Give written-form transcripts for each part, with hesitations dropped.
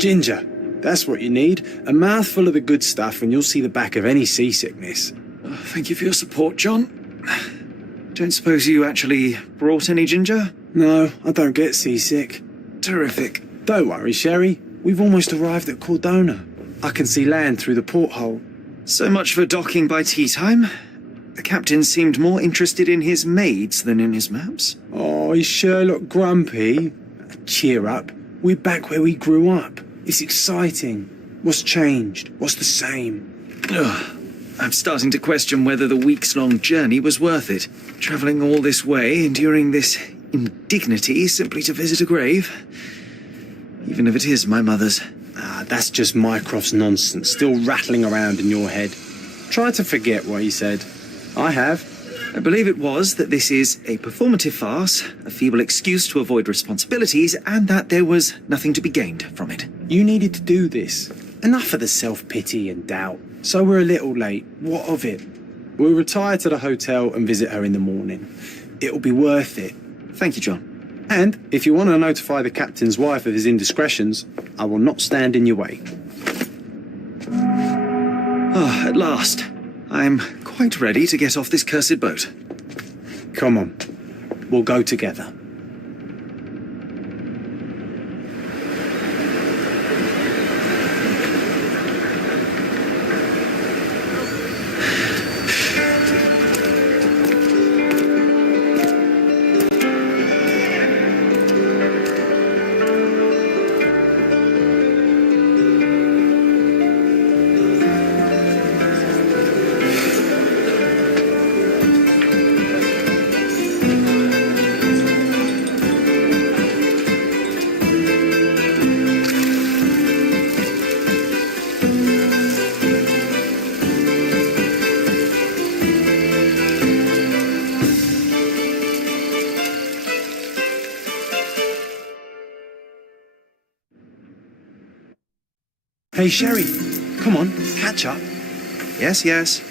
Ginger. That's what you need. A mouthful of the good stuff and you'll see the back of any seasickness. Oh, thank you for your support, John. Don't suppose you actually brought any ginger? No, I don't get seasick. Terrific. Don't worry, Sherry. We've almost arrived at Cordona. I can see land through the porthole. So much for docking by tea time. The captain seemed more interested in his maids than in his maps. Oh, is Sherlock grumpy? Cheer up. We're back where we grew up. It's exciting. What's changed? What's the same? Ugh. I'm starting to question whether the weeks-long journey was worth it. Travelling all this way, enduring this indignity simply to visit a grave. Even if it is my mother's. Ah, that's just Mycroft's nonsense, still rattling around in your head. Try to forget what he said. I have. I believe it was that this is a performative farce, a feeble excuse to avoid responsibilities, and that there was nothing to be gained from it. You needed to do this. Enough of the self-pity and doubt. So we're a little late. What of it? We'll retire to the hotel and visit her in the morning. It'll be worth it. Thank you, John. And if you want to notify the captain's wife of his indiscretions, I will not stand in your way. Ah, at last. I'm quite ready to get off this cursed boat. Come on. We'll go together. Hey, Sherry, come on, catch up. Yes, yes.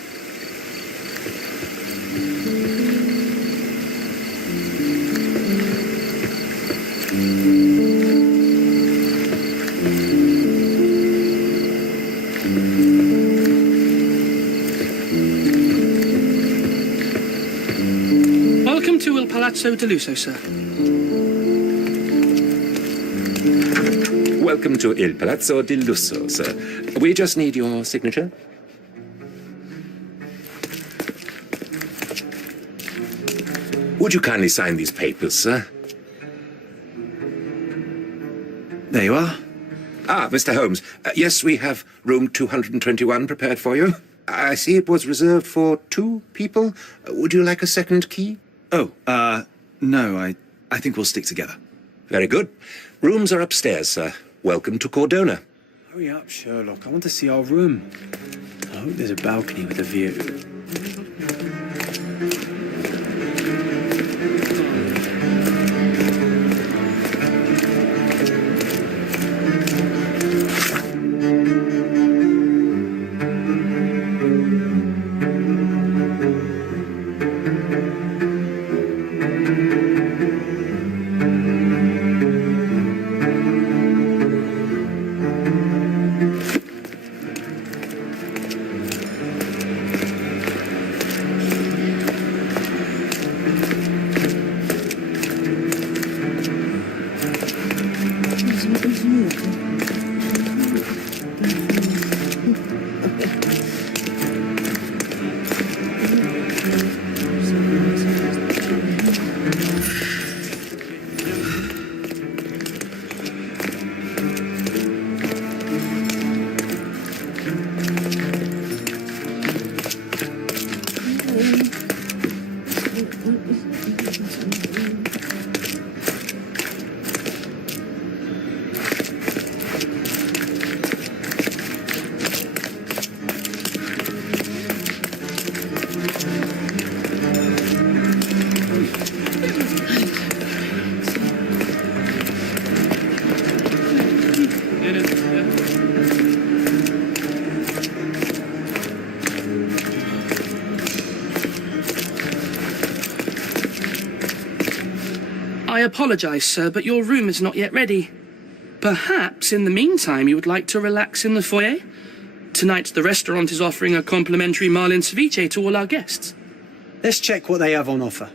Welcome to Il Palazzo di Lusso, sir. Welcome to Il Palazzo di Lusso, sir. We just need your signature. Would you kindly sign these papers, sir? There you are. Ah, Mr. Holmes. Yes, we have room 221 prepared for you. I see it was reserved for 2 people. Would you like a second key? Oh, no, I think we'll stick together. Very good. Rooms are upstairs, sir. Welcome to Cordona. Hurry up, Sherlock. I want to see our room. I hope there's a balcony with a view. I apologise, sir, but your room is not yet ready. Perhaps, in the meantime, you would like to relax in the foyer? Tonight, the restaurant is offering a complimentary marlin ceviche to all our guests. Let's check what they have on offer.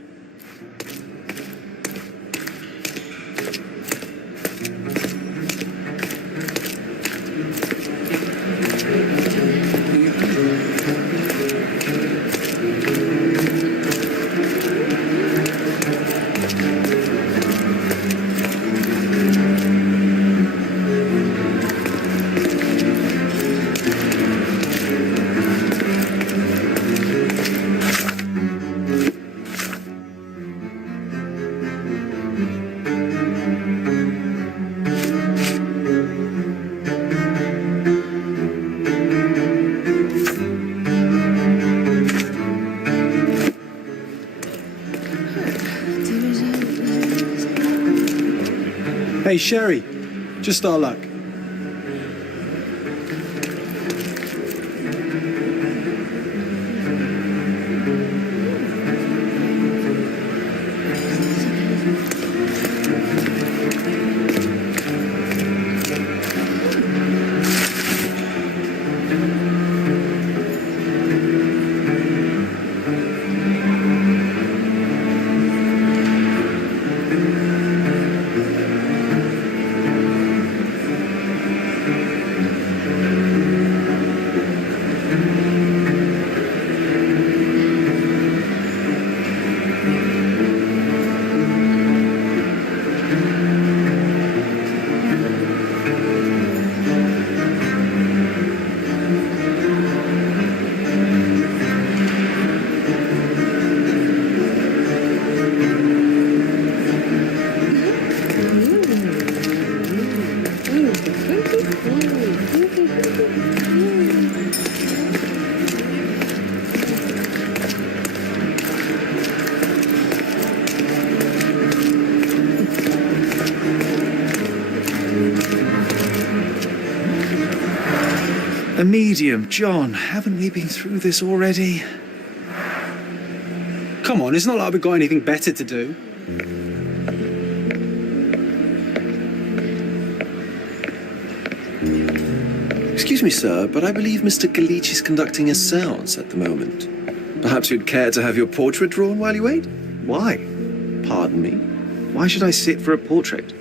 Hey, Sherry, just our luck. A medium, John. Haven't we been through this already? Come on, it's not like we've got anything better to do. Excuse me, sir, but I believe Mr. Galich is conducting a séance at the moment. Perhaps you'd care to have your portrait drawn while you wait? Why? Pardon me? Why should I sit for a portrait?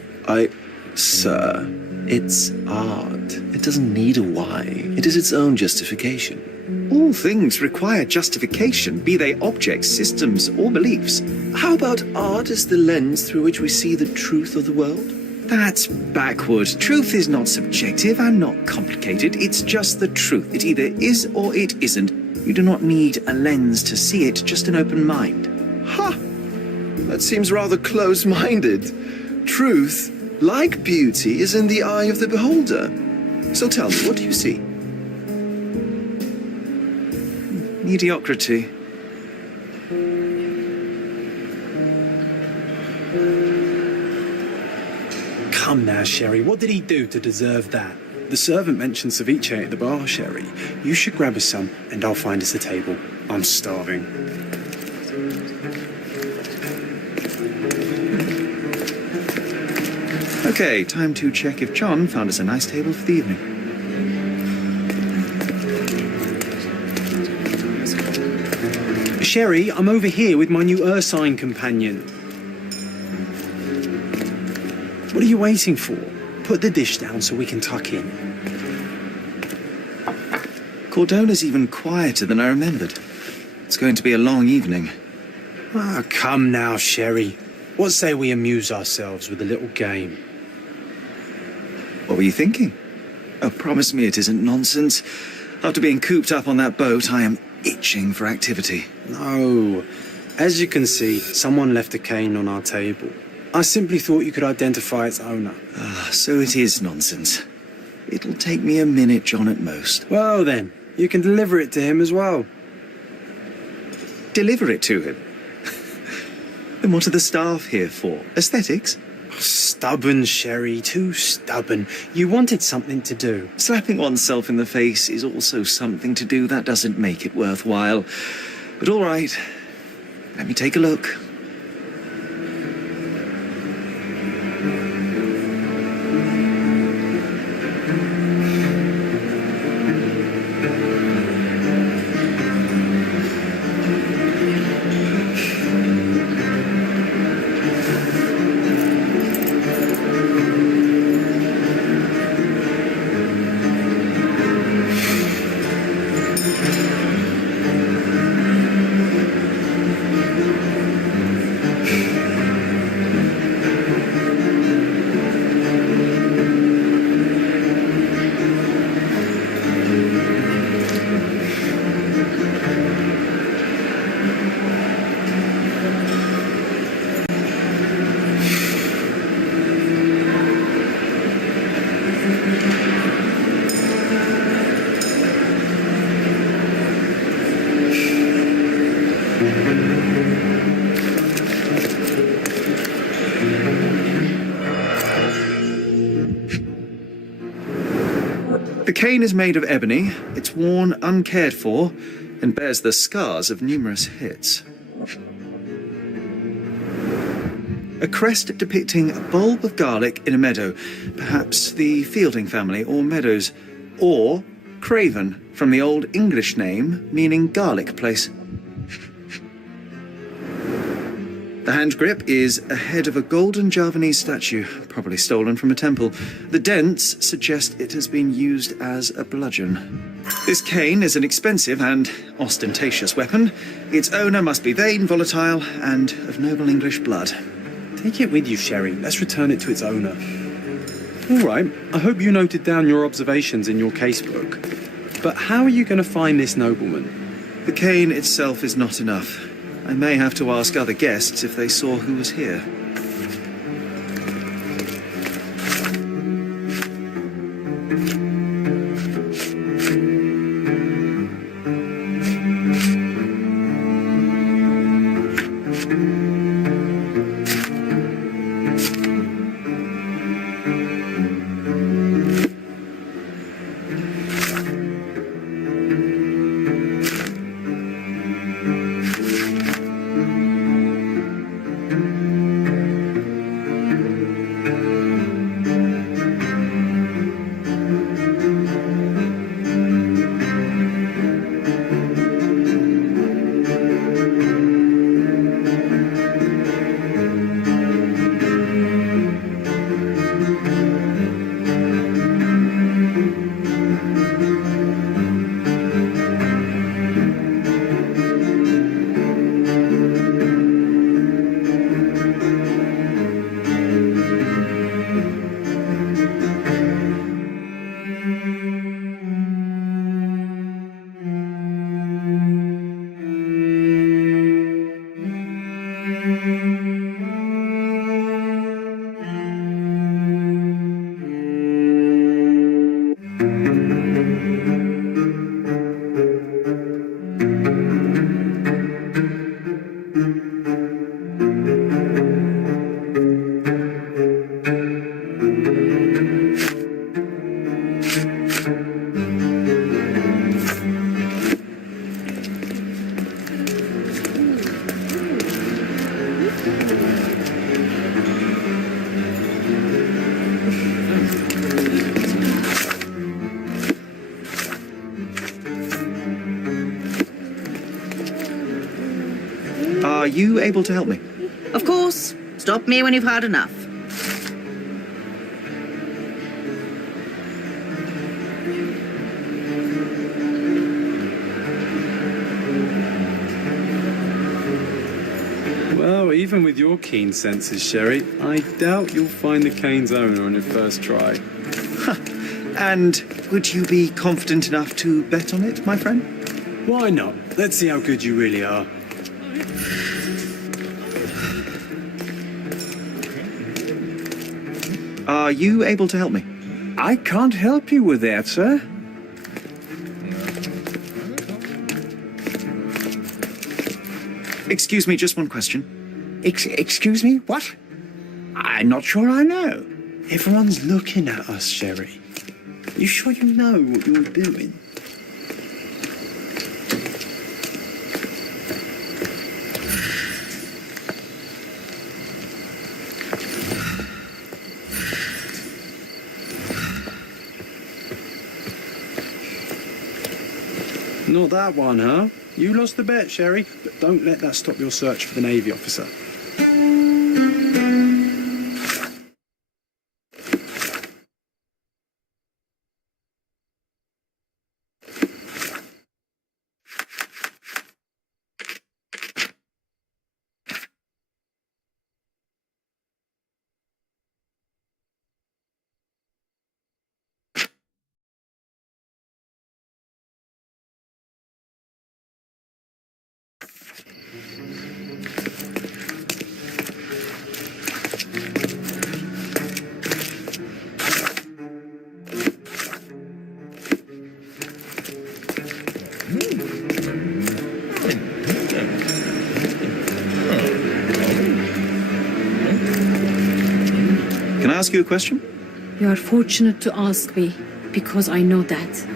Sir, it's art. It doesn't need a why. It is its own justification. All things require justification, be they objects, systems, or beliefs. How about art as the lens through which we see the truth of the world? That's backward. Truth is not subjective and not complicated. It's just the truth. It either is or it isn't. You do not need a lens to see it, just an open mind. Ha! That seems rather close-minded. Truth, like beauty, is in the eye of the beholder. So tell me, what do you see? Mediocrity. Come now, Sherry, what did he do to deserve that? The servant mentioned ceviche at the bar, Sherry. You should grab us some, and I'll find us a table. I'm starving. Okay, time to check if John found us a nice table for the evening. Sherry, I'm over here with my new Ursine companion. What are you waiting for? Put the dish down so we can tuck in. Cordona's even quieter than I remembered. It's going to be a long evening. Ah, come now, Sherry. What say we amuse ourselves with a little game? What were you thinking? Oh, promise me it isn't nonsense. After being cooped up on that boat, I am itching for activity. No. As you can see, someone left a cane on our table. I simply thought you could identify its owner. So it is nonsense. It'll take me a minute, John, at most. Well then, you can deliver it to him as well. Deliver it to him? Then what are the staff here for? Aesthetics? Stubborn, Sherry, too stubborn. You wanted something to do. Slapping oneself in the face is also something to do. That doesn't make it worthwhile. But all right, let me take a look. The cane is made of ebony, it's worn uncared for, and bears the scars of numerous hits. A crest depicting a bulb of garlic in a meadow, perhaps the Fielding family or Meadows, or Craven, from the Old English name meaning garlic place. The hand grip is a head of a golden Javanese statue, probably stolen from a temple. The dents suggest it has been used as a bludgeon. This cane is an expensive and ostentatious weapon. Its owner must be vain, volatile, and of noble English blood. Take it with you, Sherry. Let's return it to its owner. All right, I hope you noted down your observations in your casebook. But how are you going to find this nobleman? The cane itself is not enough. I may have to ask other guests if they saw who was here. Are you able to help me? Of course. Stop me when you've had enough. Well, even with your keen senses, Sherry, I doubt you'll find the cane's owner on your first try. And would you be confident enough to bet on it, my friend? Why not? Let's see how good you really are. Are you able to help me? I can't help you with that, sir. Excuse me, just one question. Excuse me, what? I'm not sure I know. Everyone's looking at us, Sherry. You sure you know what you're doing? Not that one, huh? You lost the bet, Sherry, but don't let that stop your search for the Navy officer. Can I ask you a question? You are fortunate to ask me. because I know that.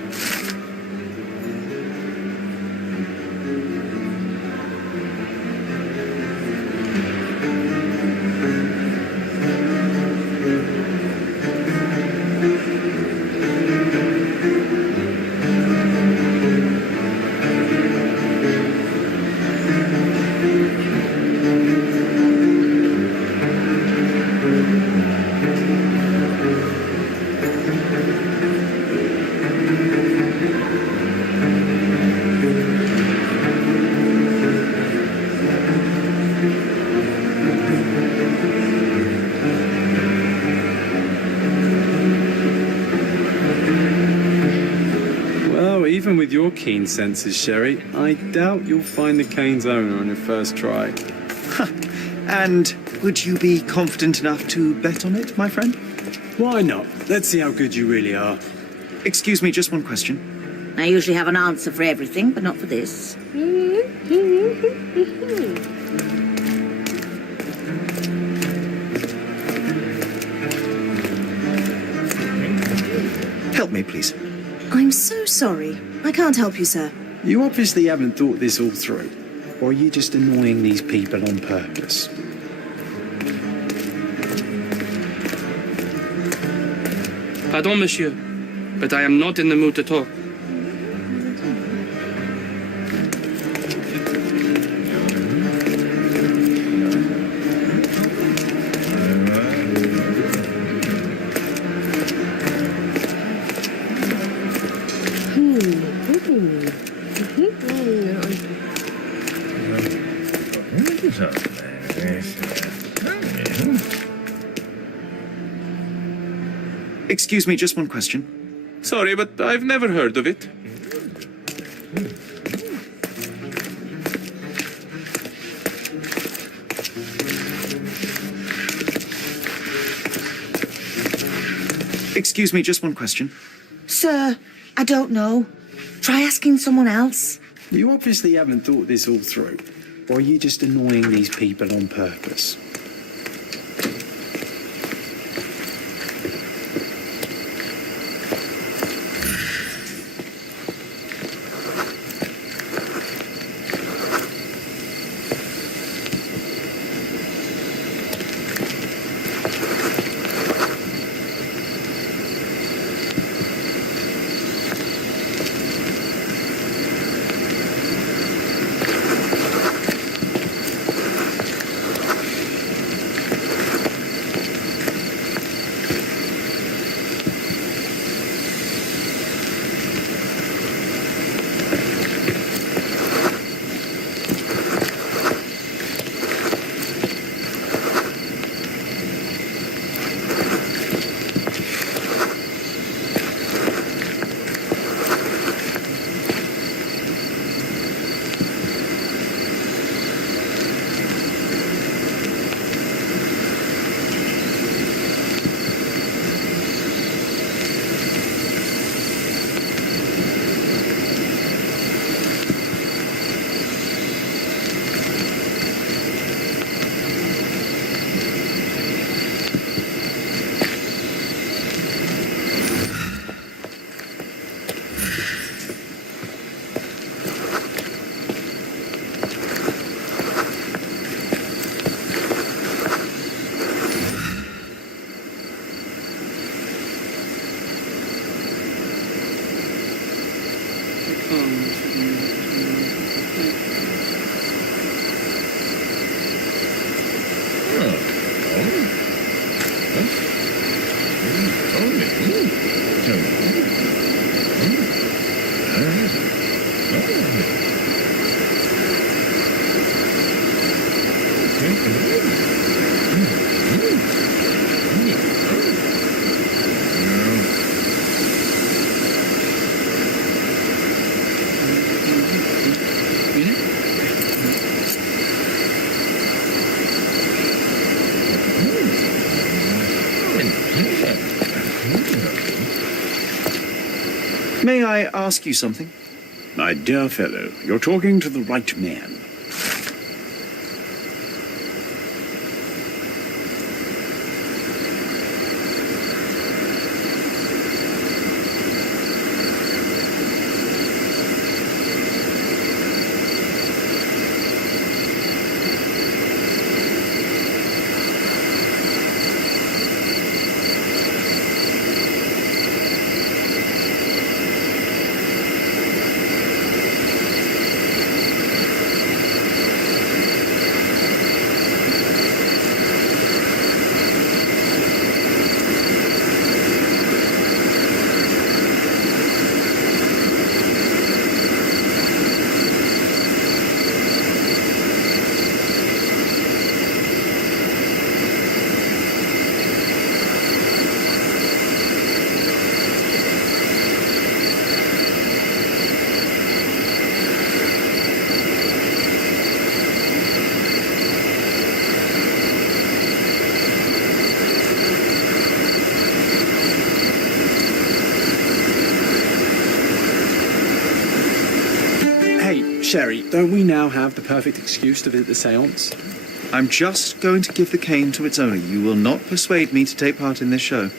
Even with your keen senses, Sherry, I doubt you'll find the cane's owner on your first try. And would you be confident enough to bet on it, my friend? Why not? Let's see how good you really are. Excuse me, just one question. I usually have an answer for everything, but not for this. Help me, please. I'm so sorry. I can't help you, sir. You obviously haven't thought this all through. Or are you just annoying these people on purpose? Pardon, monsieur, but I am not in the mood to talk. Excuse me, just one question. Sorry, but I've never heard of it. Excuse me, just one question. Sir, I don't know. Try asking someone else. You obviously haven't thought this all through. Or are you just annoying these people on purpose? May I ask you something? My dear fellow, you're talking to the right man. Sherry, don't we now have the perfect excuse to visit the seance? I'm just going to give the cane to its owner. You will not persuade me to take part in this show.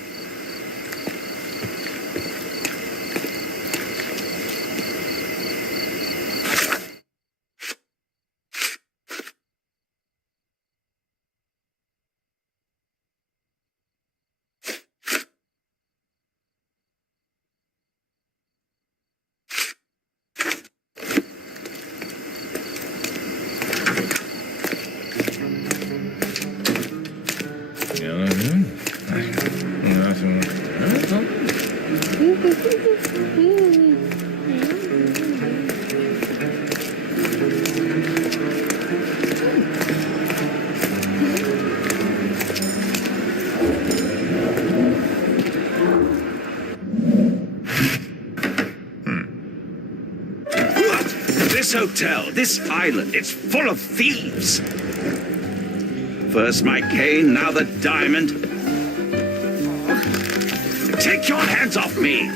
This hotel, this island, it's full of thieves. First my cane, now the diamond. Take your hands off me!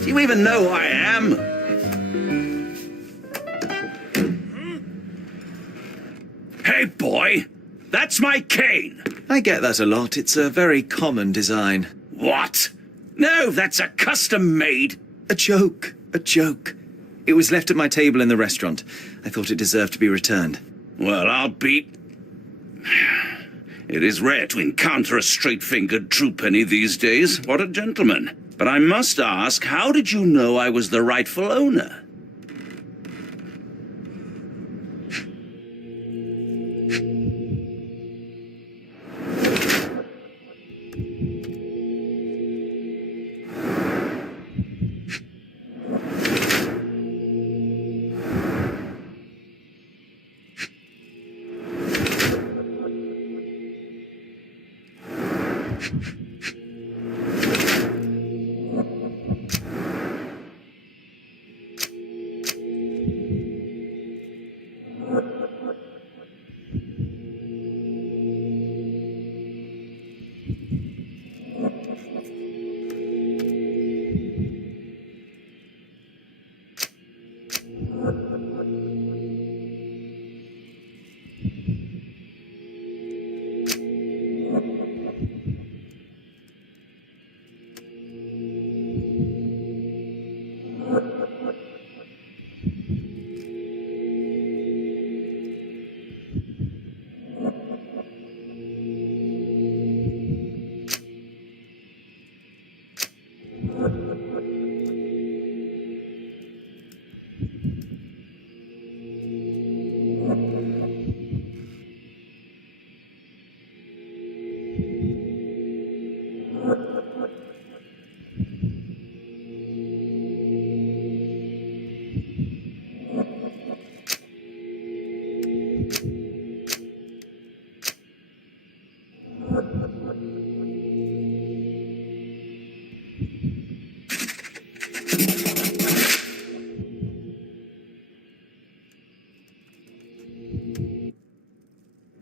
Do you even know who I am? Hey, boy! That's my cane! I get that a lot. It's a very common design. What? No, that's a custom-made. A joke. A joke. It was left at my table in the restaurant. I thought it deserved to be returned. Well, I'll beat... It is rare to encounter a straight-fingered true penny these days. What a gentleman. But I must ask, how did you know I was the rightful owner?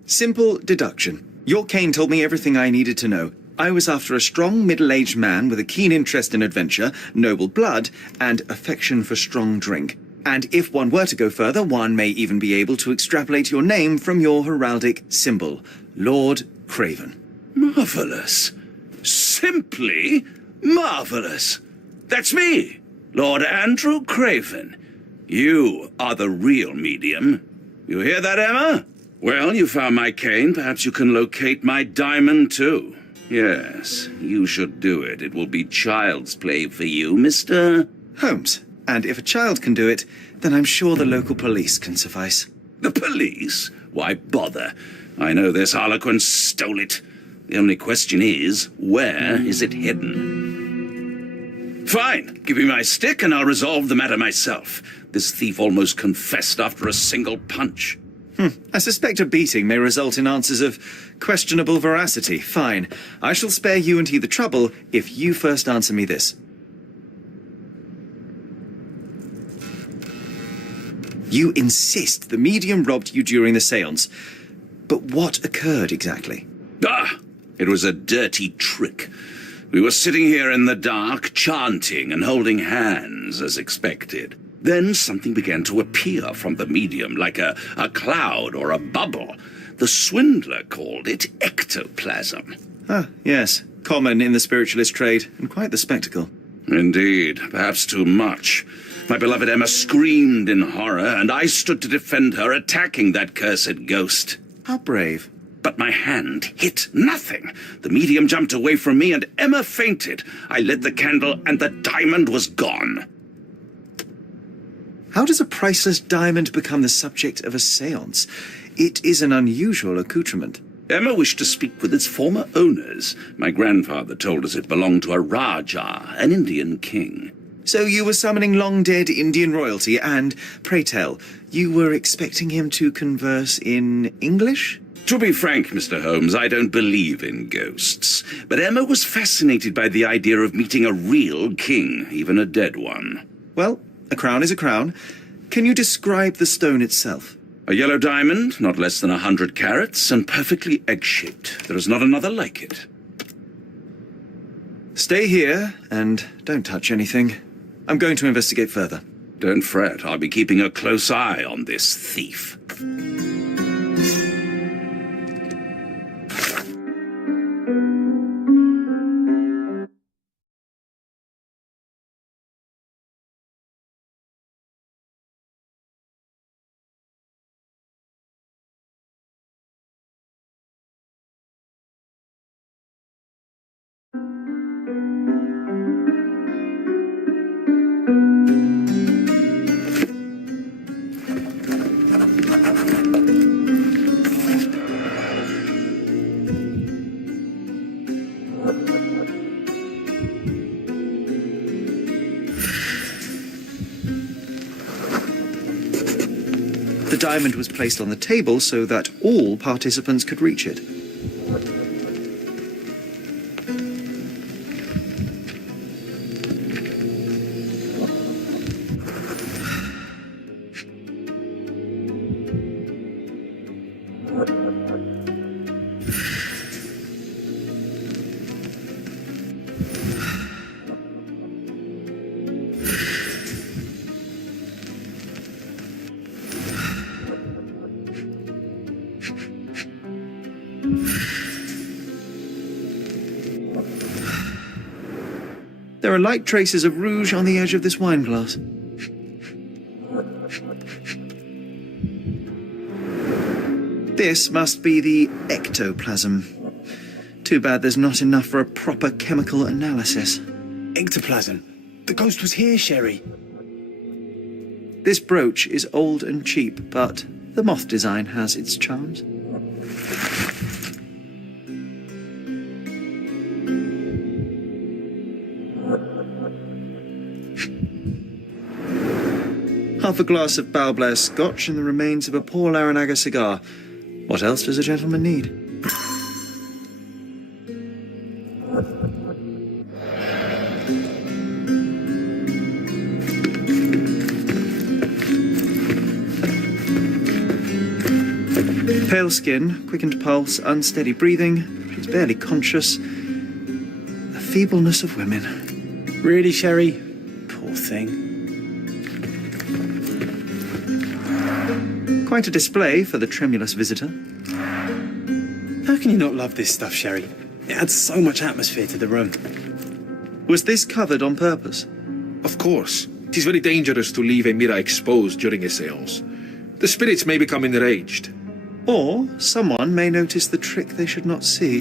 Simple deduction. Your cane told me everything I needed to know. I was after a strong middle-aged man with a keen interest in adventure, noble blood, and affection for strong drink. And if one were to go further, one may even be able to extrapolate your name from your heraldic symbol, Lord Craven. Marvelous. Simply marvelous. That's me, Lord Andrew Craven. You are the real medium. You hear that, Emma? Well, you found my cane. Perhaps you can locate my diamond, too. Yes, you should do it. It will be child's play for you, Mr. Holmes. And if a child can do it, then I'm sure the local police can suffice. The police? Why bother? I know this harlequin stole it. The only question is, where is it hidden? Fine. Give me my stick and I'll resolve the matter myself. This thief almost confessed after a single punch. I suspect a beating may result in answers of questionable veracity. Fine. I shall spare you and he the trouble if you first answer me this. You insist the medium robbed you during the séance. But what occurred exactly? It was a dirty trick. We were sitting here in the dark, chanting and holding hands as expected. Then something began to appear from the medium, like a cloud or a bubble. The swindler called it ectoplasm. Ah, yes. Common in the spiritualist trade, and quite the spectacle. Indeed, perhaps too much. My beloved Emma screamed in horror, and I stood to defend her, attacking that cursed ghost. How brave. But my hand hit nothing. The medium jumped away from me, and Emma fainted. I lit the candle, and the diamond was gone. How does a priceless diamond become the subject of a séance? It is an unusual accoutrement. Emma wished to speak with its former owners. My grandfather told us it belonged to a Raja, an Indian king. So you were summoning long-dead Indian royalty, and, pray tell, you were expecting him to converse in English? To be frank, Mr. Holmes, I don't believe in ghosts. But Emma was fascinated by the idea of meeting a real king, even a dead one. Well, a crown is a crown. Can you describe the stone itself? A yellow diamond, not less than 100 carats, and perfectly egg-shaped. There is not another like it. Stay here, and don't touch anything. I'm going to investigate further. Don't fret, I'll be keeping a close eye on this thief. The diamond was placed on the table so that all participants could reach it. There are light traces of rouge on the edge of this wine glass. This must be the ectoplasm. Too bad there's not enough for a proper chemical analysis. Ectoplasm. The ghost was here, Sherry. This brooch is old and cheap, but the moth design has its charms. Half a glass of Balblair scotch and the remains of a poor Laranaga cigar. What else does a gentleman need? Pale skin, quickened pulse, unsteady breathing. She's barely conscious. The feebleness of women. Really, Sherry? Poor thing. Quite a display for the tremulous visitor. How can you not love this stuff, Sherry? It adds so much atmosphere to the room. Was this covered on purpose? Of course. It is very dangerous to leave a mirror exposed during a séance. The spirits may become enraged. Or someone may notice the trick they should not see.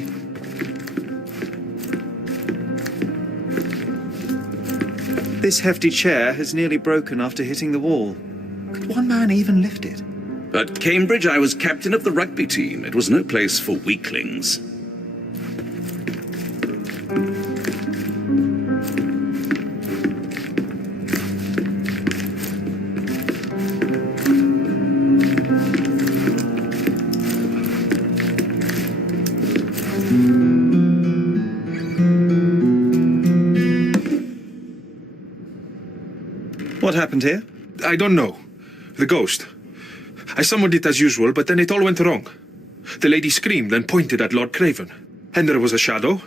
This hefty chair has nearly broken after hitting the wall. Could one man even lift it? At Cambridge, I was captain of the rugby team. It was no place for weaklings. What happened here? I don't know. The ghost. I summoned it as usual, but then it all went wrong. The lady screamed and pointed at Lord Craven. And there was a shadow.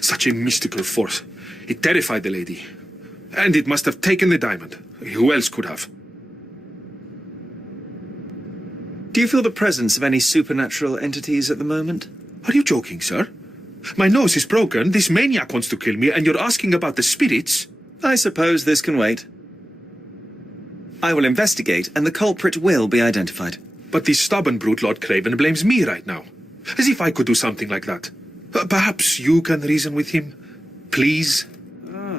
Such a mystical force. It terrified the lady. And it must have taken the diamond. Who else could have? Do you feel the presence of any supernatural entities at the moment? Are you joking, sir? My nose is broken, this maniac wants to kill me, and you're asking about the spirits? I suppose this can wait. I will investigate, and the culprit will be identified. But this stubborn brute, Lord Craven, blames me right now. As if I could do something like that. Perhaps you can reason with him? Please?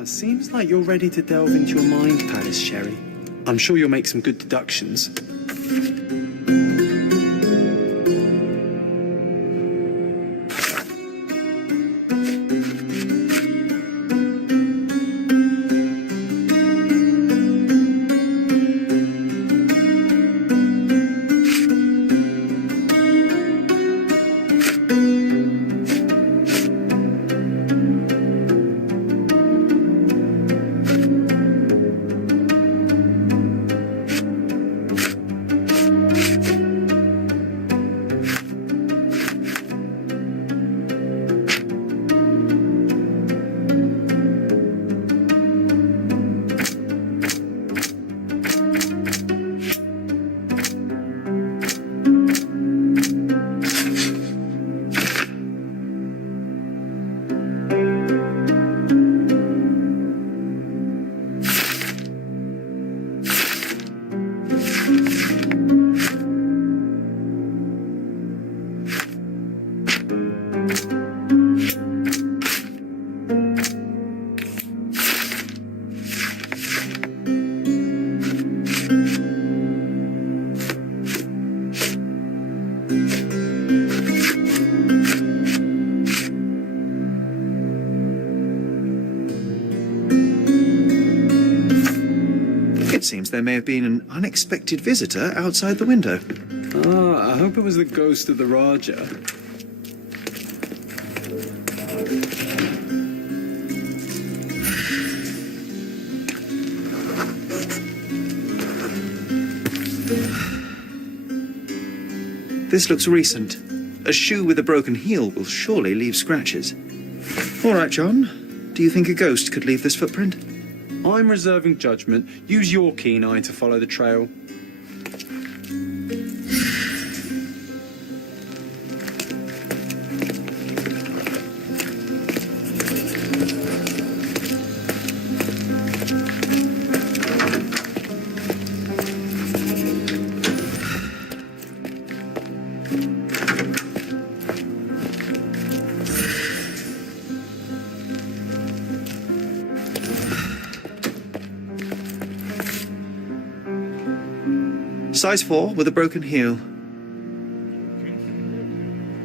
Seems like you're ready to delve into your mind palace, Sherry. I'm sure you'll make some good deductions. It seems there may have been an unexpected visitor outside the window. I hope it was the ghost of the Raja. This looks recent. A shoe with a broken heel will surely leave scratches. All right, John. Do you think a ghost could leave this footprint? I'm reserving judgment. Use your keen eye to follow the trail. Size 4 with a broken heel.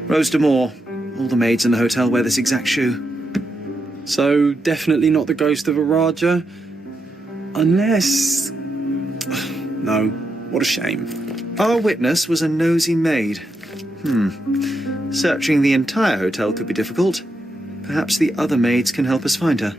Rose D'Amour. All the maids in the hotel wear this exact shoe. So, definitely not the ghost of a Raja? Unless... No, what a shame. Our witness was a nosy maid. Searching the entire hotel could be difficult. Perhaps the other maids can help us find her.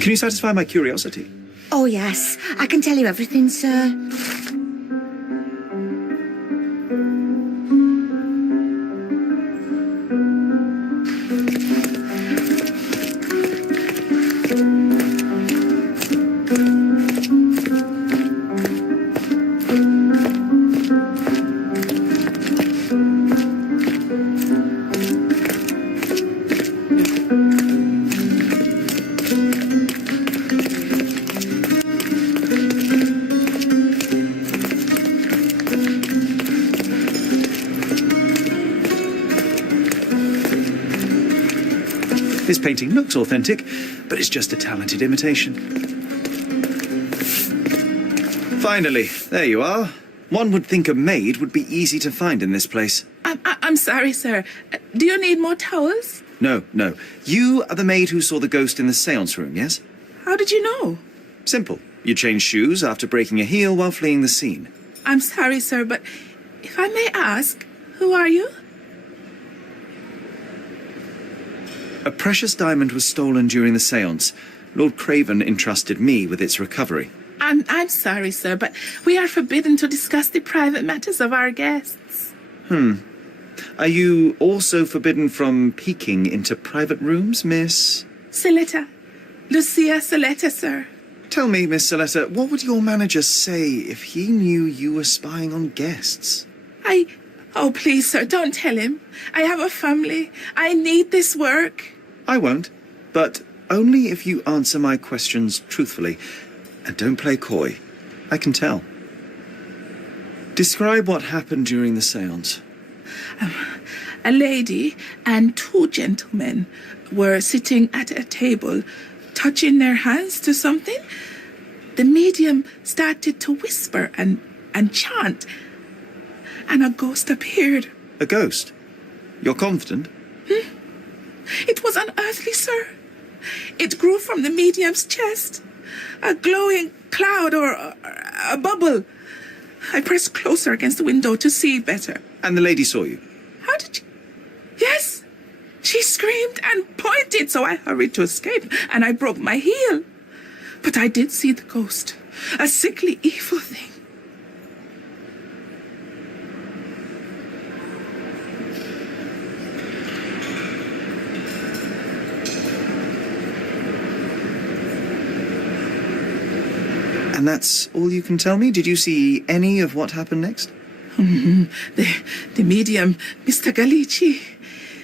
Can you satisfy my curiosity? Oh, yes. I can tell you everything, sir. This painting looks authentic, but it's just a talented imitation. Finally, there you are. One would think a maid would be easy to find in this place. I'm sorry, sir. Do you need more towels? No. You are the maid who saw the ghost in the seance room, yes? How did you know? Simple. You changed shoes after breaking a heel while fleeing the scene. I'm sorry, sir, but if I may ask, who are you? A precious diamond was stolen during the séance. Lord Craven entrusted me with its recovery. I'm sorry, sir, but we are forbidden to discuss the private matters of our guests. Are you also forbidden from peeking into private rooms, Miss? Saletta. Lucia Saletta, sir. Tell me, Miss Saletta, what would your manager say if he knew you were spying on guests? Oh, please, sir, don't tell him. I have a family. I need this work. I won't, but only if you answer my questions truthfully. And don't play coy. I can tell. Describe what happened during the séance. A lady and two gentlemen were sitting at a table, touching their hands to something. The medium started to whisper and chant, and a ghost appeared. A ghost? You're confident? It was unearthly, sir. It grew from the medium's chest. A glowing cloud or a bubble. I pressed closer against the window to see better. And the lady saw you? How did you... Yes. She screamed and pointed, so I hurried to escape, and I broke my heel. But I did see the ghost. A sickly, evil thing. And that's all you can tell me? Did you see any of what happened next? The medium, Mr. Galici,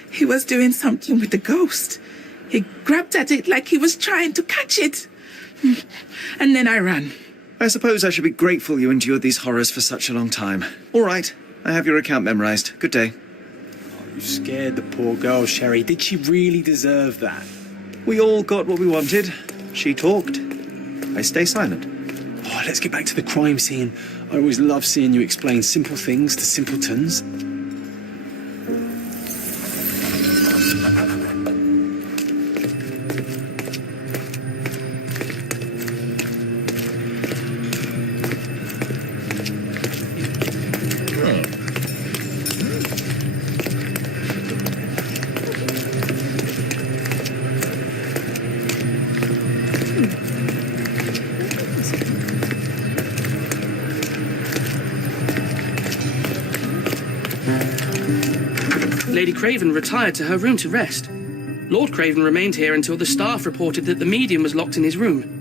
he was doing something with the ghost. He grabbed at it like he was trying to catch it. And then I ran. I suppose I should be grateful you endured these horrors for such a long time. All right, I have your account memorized. Good day. Oh, you scared the poor girl, Sherry. Did she really deserve that? We all got what we wanted. She talked. I stay silent. Oh, let's get back to the crime scene. I always love seeing you explain simple things to simpletons. Lady Craven retired to her room to rest. Lord Craven remained here until the staff reported that the medium was locked in his room.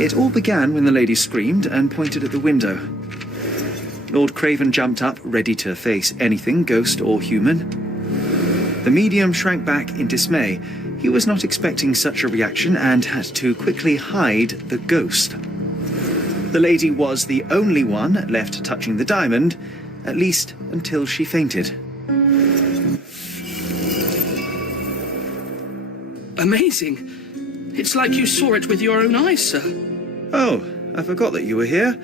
It all began when the lady screamed and pointed at the window. Lord Craven jumped up, ready to face anything, ghost or human. The medium shrank back in dismay. He was not expecting such a reaction and had to quickly hide the ghost. The lady was the only one left touching the diamond, at least until she fainted. Amazing. It's like you saw it with your own eyes, sir. Oh, I forgot that you were here.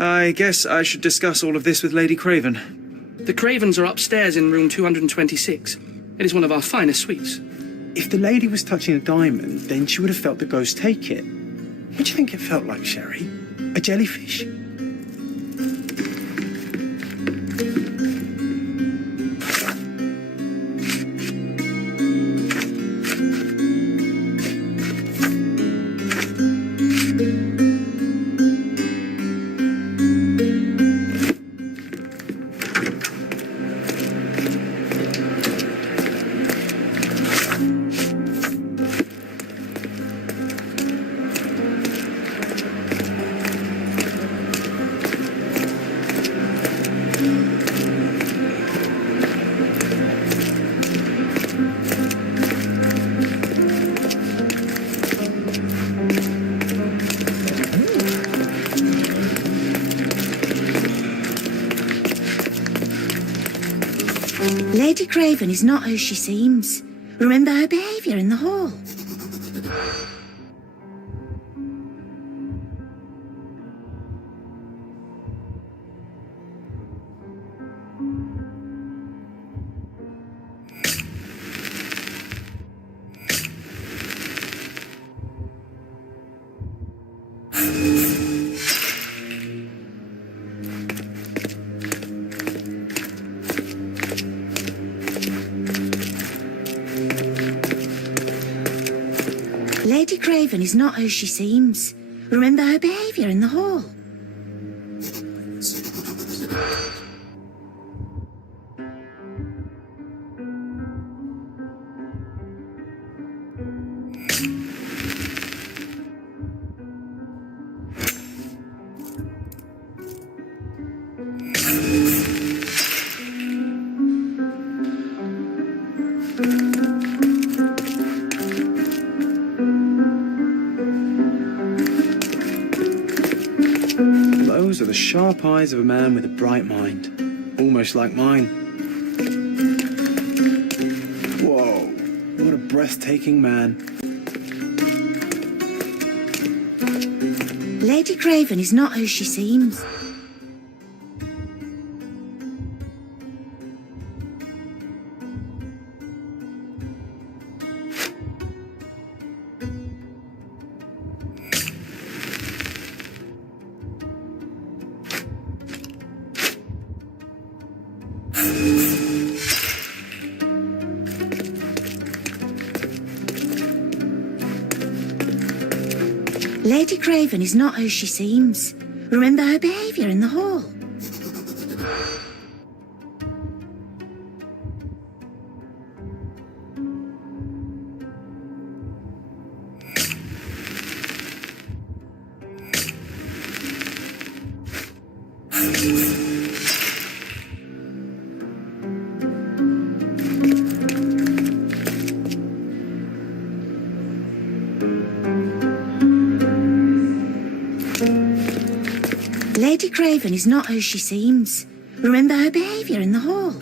I guess I should discuss all of this with Lady Craven. The Cravens are upstairs in room 226. It is one of our finest suites. If the lady was touching a diamond, then she would have felt the ghost take it. What do you think it felt like, Sherry? A jellyfish? Lady Craven is not who she seems. Remember her behaviour in the hall. Lady Craven is not who she seems. Remember her behaviour in the hall. Those are the sharp eyes of a man with a bright mind. Almost like mine. Whoa, what a breathtaking man. Lady Craven is not who she seems. Lady Craven is not who she seems. Remember her behaviour in the hall. Lady Craven is not who she seems. Remember her behaviour in the hall.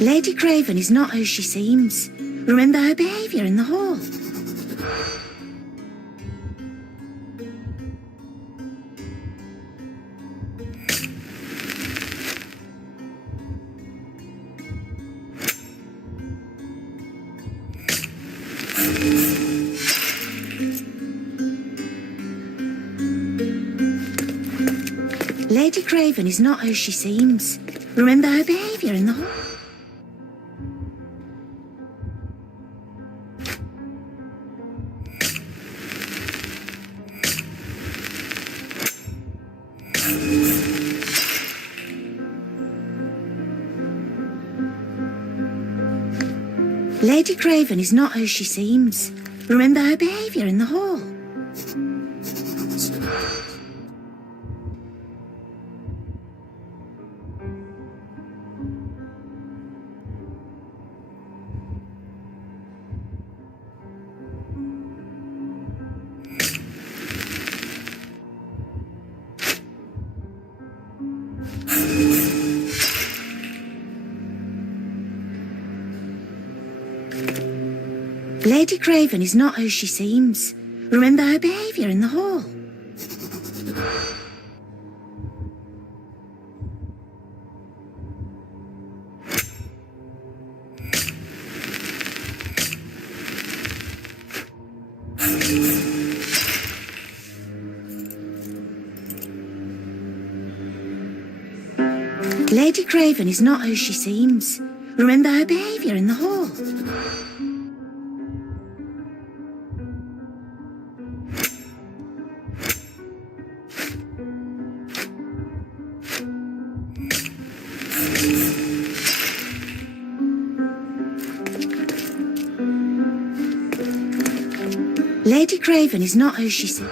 Lady Craven is not who she seems. Remember her behaviour in the hall. Lady Craven is not who she seems. Remember her behaviour in the hall. Lady Craven is not who she seems. Remember her behaviour in the hall. Lady Craven is not who she seems. Remember her behaviour in the hall. Lady Craven is not who she seems. Remember her behaviour in the hall. Lady Craven is not who she seems.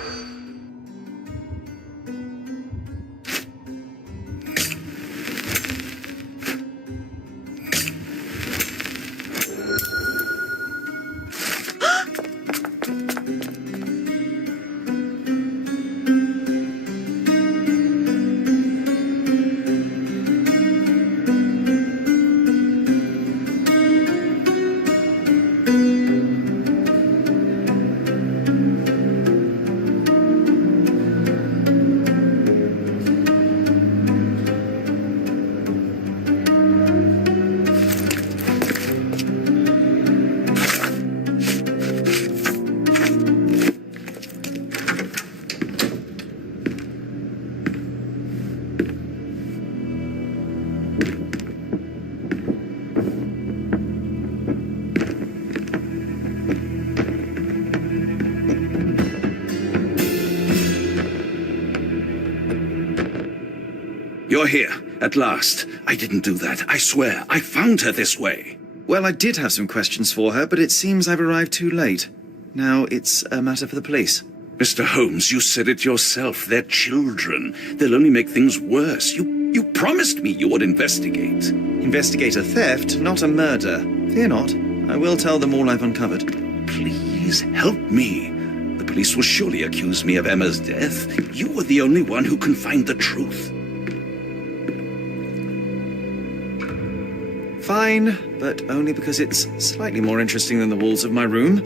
You're here, at last. I didn't do that. I swear. I found her this way. Well, I did have some questions for her, but it seems I've arrived too late. Now it's a matter for the police. Mr. Holmes, you said it yourself. They're children. They'll only make things worse. You promised me you would investigate. Investigate a theft, not a murder. Fear not. I will tell them all I've uncovered. Please help me. The police will surely accuse me of Emma's death. You are the only one who can find the truth. Fine, but only because it's slightly more interesting than the walls of my room.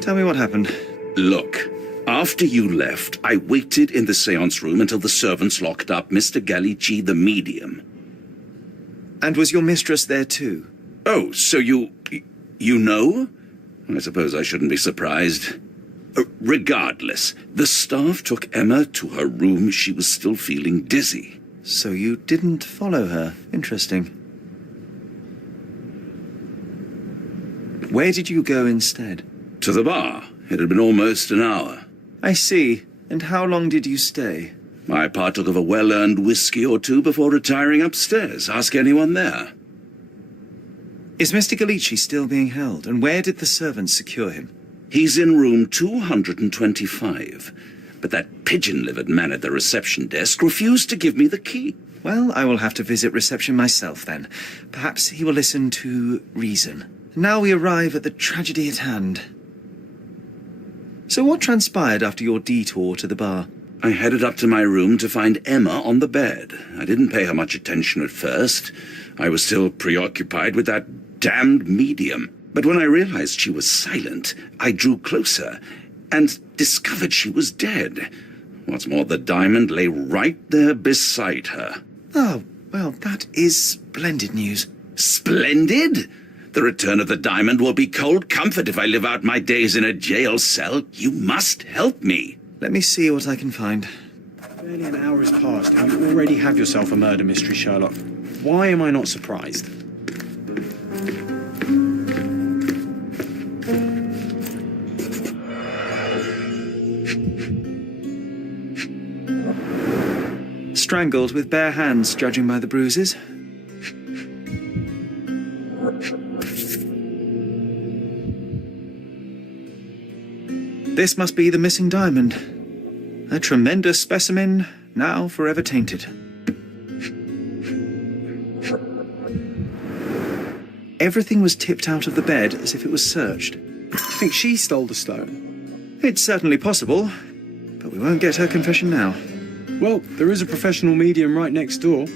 Tell me what happened. Look, after you left, I waited in the seance room until the servants locked up Mr. Gallici, the medium. And was your mistress there too? Oh, so you know? I suppose I shouldn't be surprised. Regardless, the staff took Emma to her room. She was still feeling dizzy. So you didn't follow her. Interesting. Where did you go instead? To the bar. It had been almost an hour. I see. And how long did you stay? I partook of a well-earned whiskey or two before retiring upstairs. Ask anyone there. Is Mr. Gallici still being held? And where did the servants secure him? He's in room 225. But that pigeon-livered man at the reception desk refused to give me the key. Well, I will have to visit reception myself then. Perhaps he will listen to reason. Now we arrive at the tragedy at hand. So what transpired after your detour to the bar? I headed up to my room to find Emma on the bed. I didn't pay her much attention at first. I was still preoccupied with that damned medium. But when I realized she was silent, I drew closer and discovered she was dead. What's more, the diamond lay right there beside her. Oh, well, that is splendid news. Splendid? The return of the diamond will be cold comfort if I live out my days in a jail cell. You must help me. Let me see what I can find. Barely an hour has passed and you already have yourself a murder mystery, Sherlock. Why am I not surprised? Strangled with bare hands, judging by the bruises. This must be the missing diamond. A tremendous specimen, now forever tainted. Everything was tipped out of the bed as if it was searched. You think she stole the stone? It's certainly possible, but we won't get her confession now. Well, there is a professional medium right next door.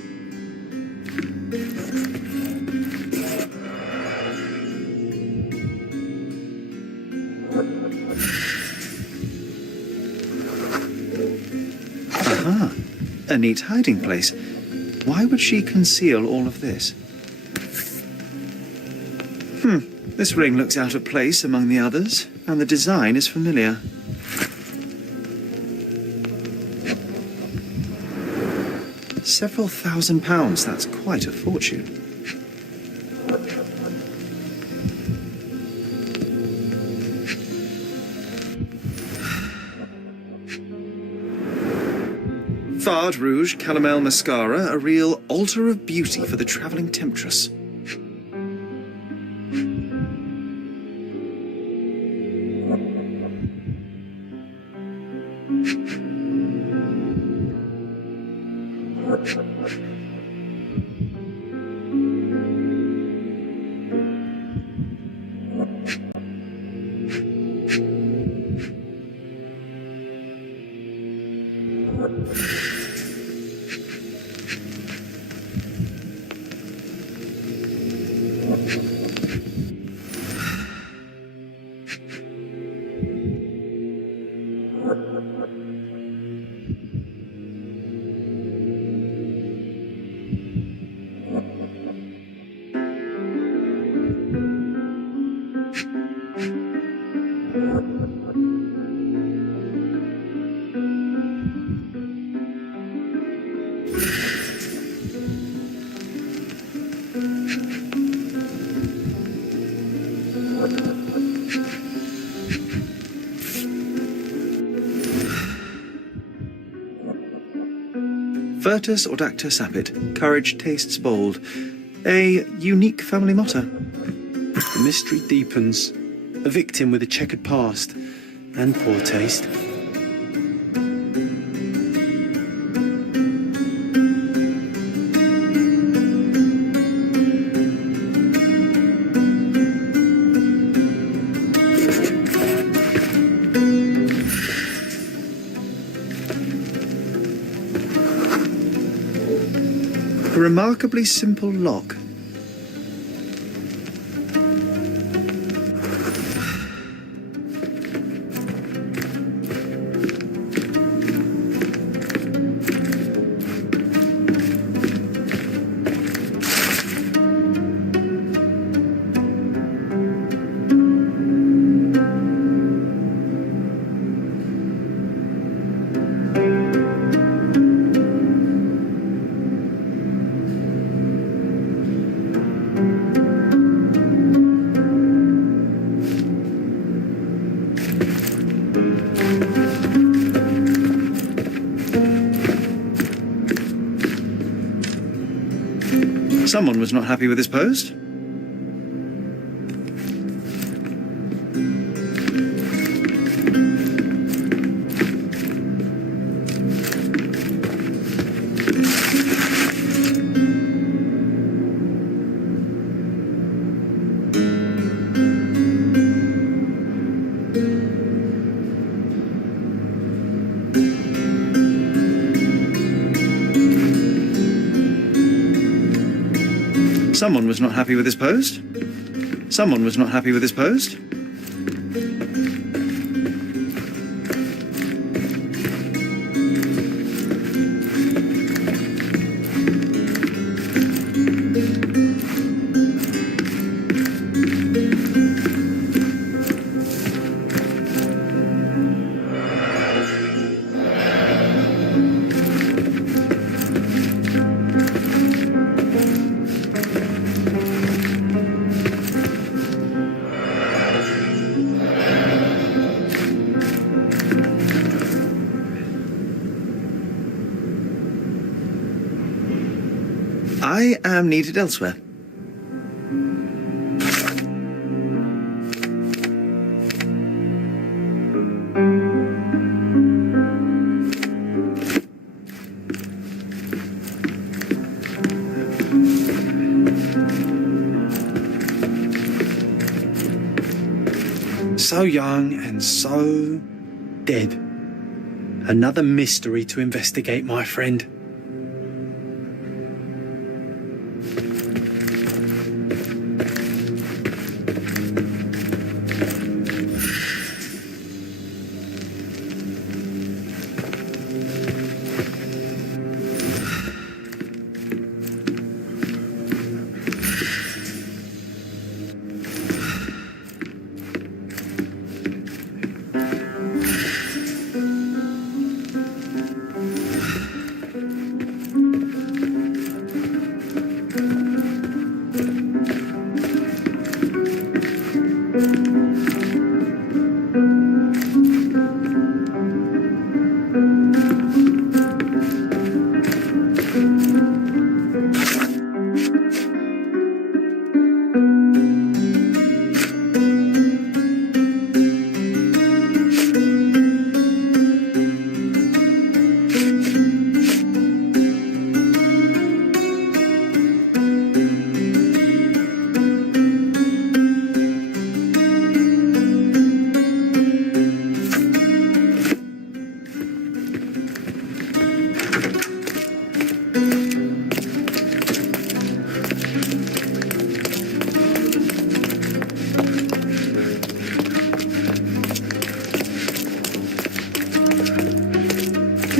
Aha, a neat hiding place. Why would she conceal all of this? This ring looks out of place among the others, and the design is familiar. Several £1,000s, that's quite a fortune. Fard Rouge Calomel Mascara, a real altar of beauty for the travelling temptress. Virtus Audacta Sapit. Courage tastes bold. A unique family motto. The mystery deepens. A victim with a checkered past and poor taste. A remarkably simple lock. Someone was not happy with his post. Someone was not happy with his post. Someone was not happy with his post. I am needed elsewhere. So young and so dead. Another mystery to investigate, my friend.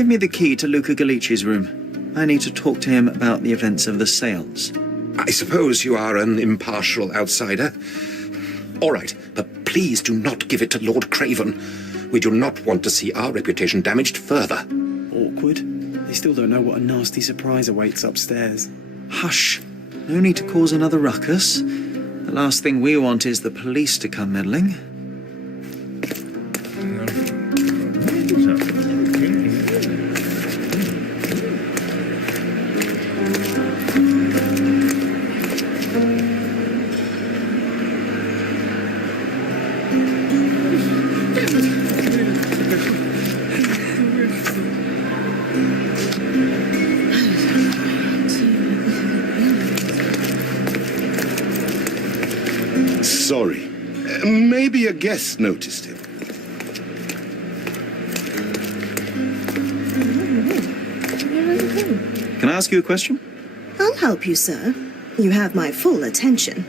Give me the key to Luca Galici's room. I need to talk to him about the events of the seance. I suppose you are an impartial outsider. All right, but please do not give it to Lord Craven. We do not want to see our reputation damaged further. Awkward. They still don't know what a nasty surprise awaits upstairs. Hush. No need to cause another ruckus. The last thing we want is the police to come meddling. sorry. Maybe a guest noticed him. Can I ask you a question? I'll help you, sir. You have my full attention.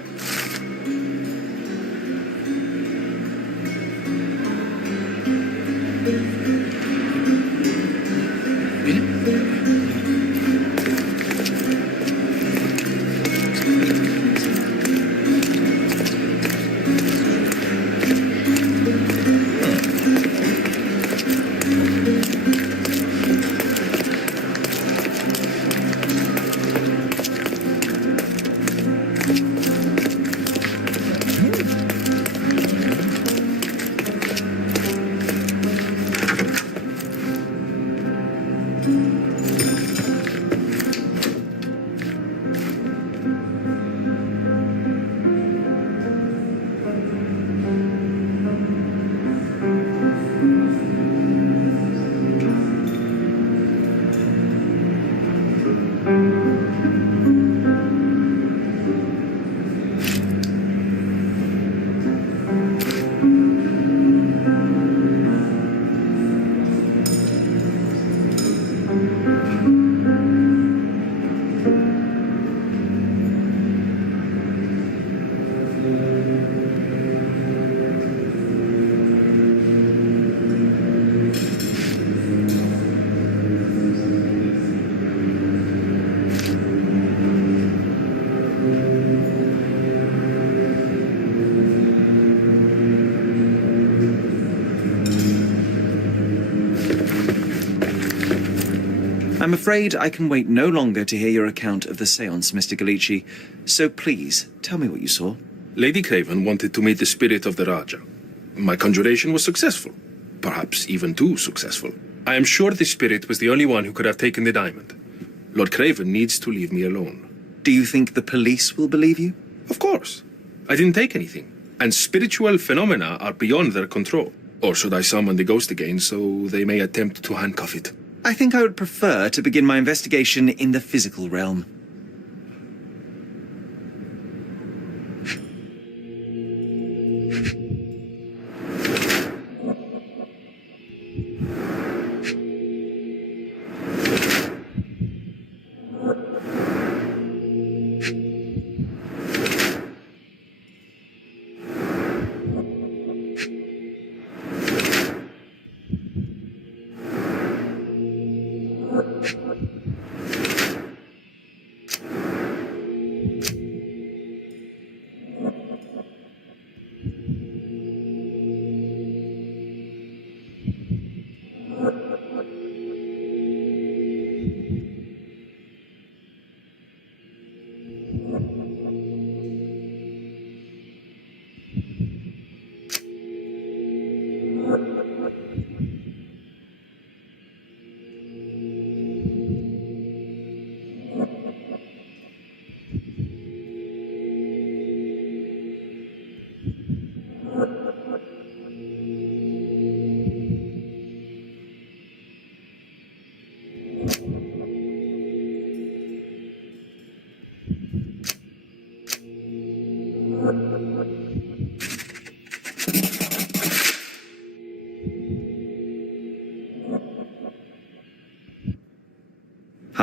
I'm afraid I can wait no longer to hear your account of the séance, Mr. Galici. So please, tell me what you saw. Lady Craven wanted to meet the spirit of the Raja. My conjuration was successful. Perhaps even too successful. I am sure the spirit was the only one who could have taken the diamond. Lord Craven needs to leave me alone. Do you think the police will believe you? Of course. I didn't take anything. And spiritual phenomena are beyond their control. Or should I summon the ghost again so they may attempt to handcuff it? I think I would prefer to begin my investigation in the physical realm.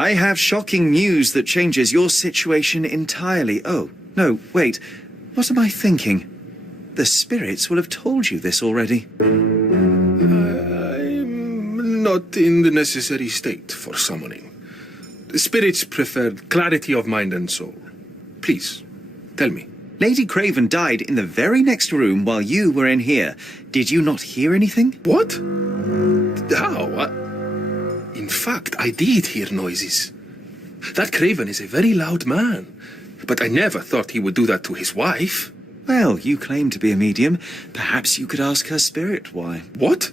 I have shocking news that changes your situation entirely. Oh, no, wait. What am I thinking? The spirits will have told you this already. I'm not in the necessary state for summoning. The spirits preferred clarity of mind and soul. Please, tell me. Lady Craven died in the very next room while you were in here. Did you not hear anything? What? How? In fact, I did hear noises. That Craven is a very loud man. But I never thought he would do that to his wife. Well, you claim to be a medium. Perhaps you could ask her spirit why. What?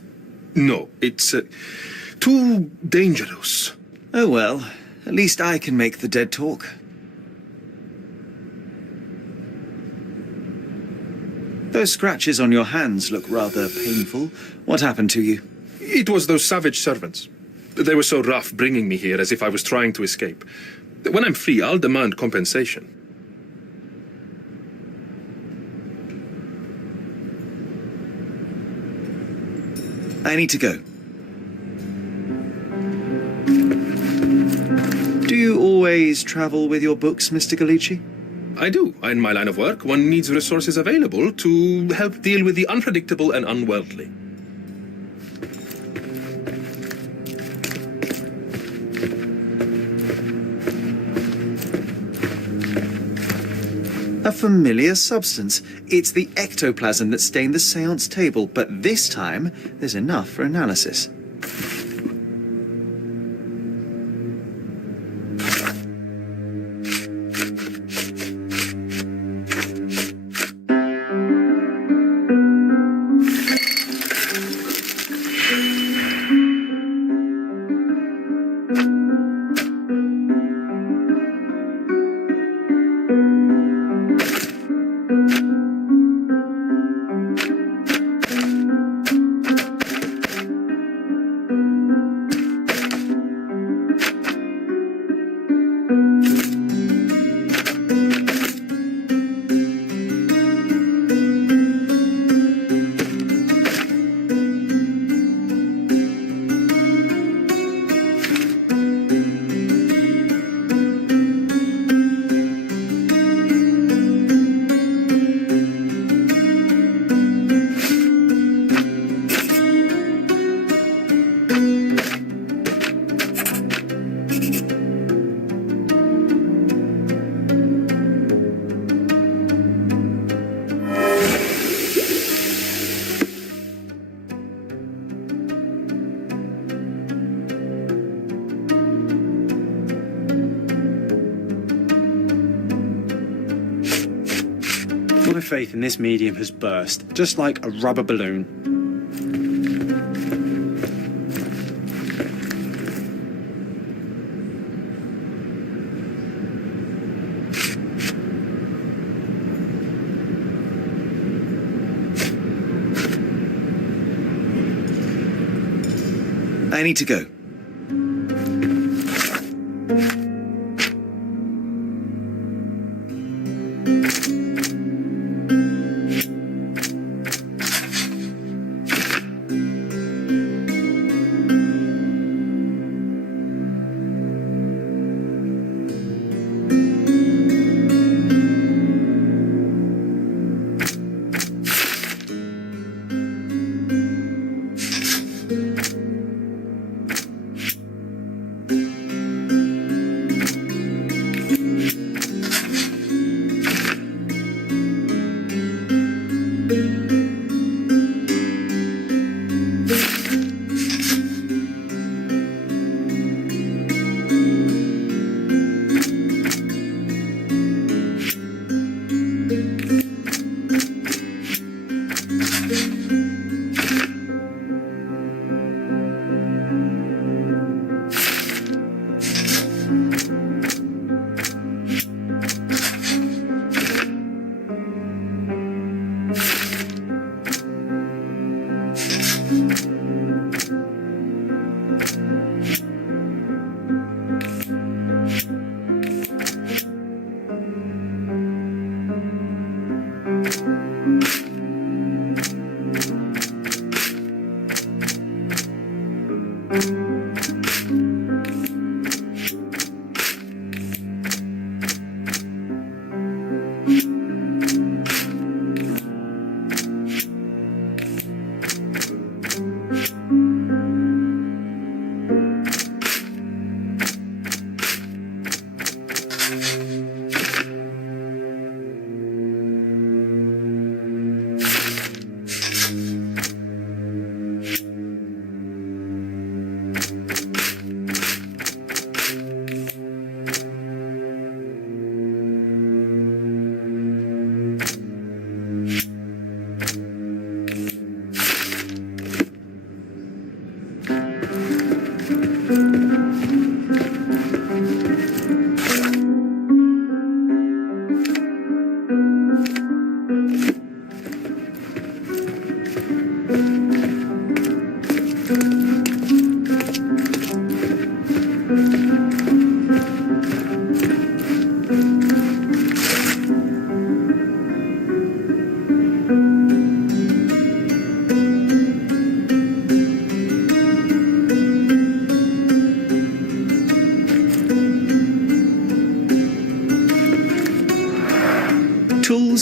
No, it's too dangerous. Oh well, at least I can make the dead talk. Those scratches on your hands look rather painful. What happened to you? It was those savage servants. They were so rough bringing me here as if I was trying to escape. When I'm free, I'll demand compensation. I need to go. Do you always travel with your books, Mr. Gallici? I do. In my line of work, one needs resources available to help deal with the unpredictable and unworldly. A familiar substance. It's the ectoplasm that stained the seance table, but this time there's enough for analysis. My faith in this medium has burst, just like a rubber balloon. I need to go.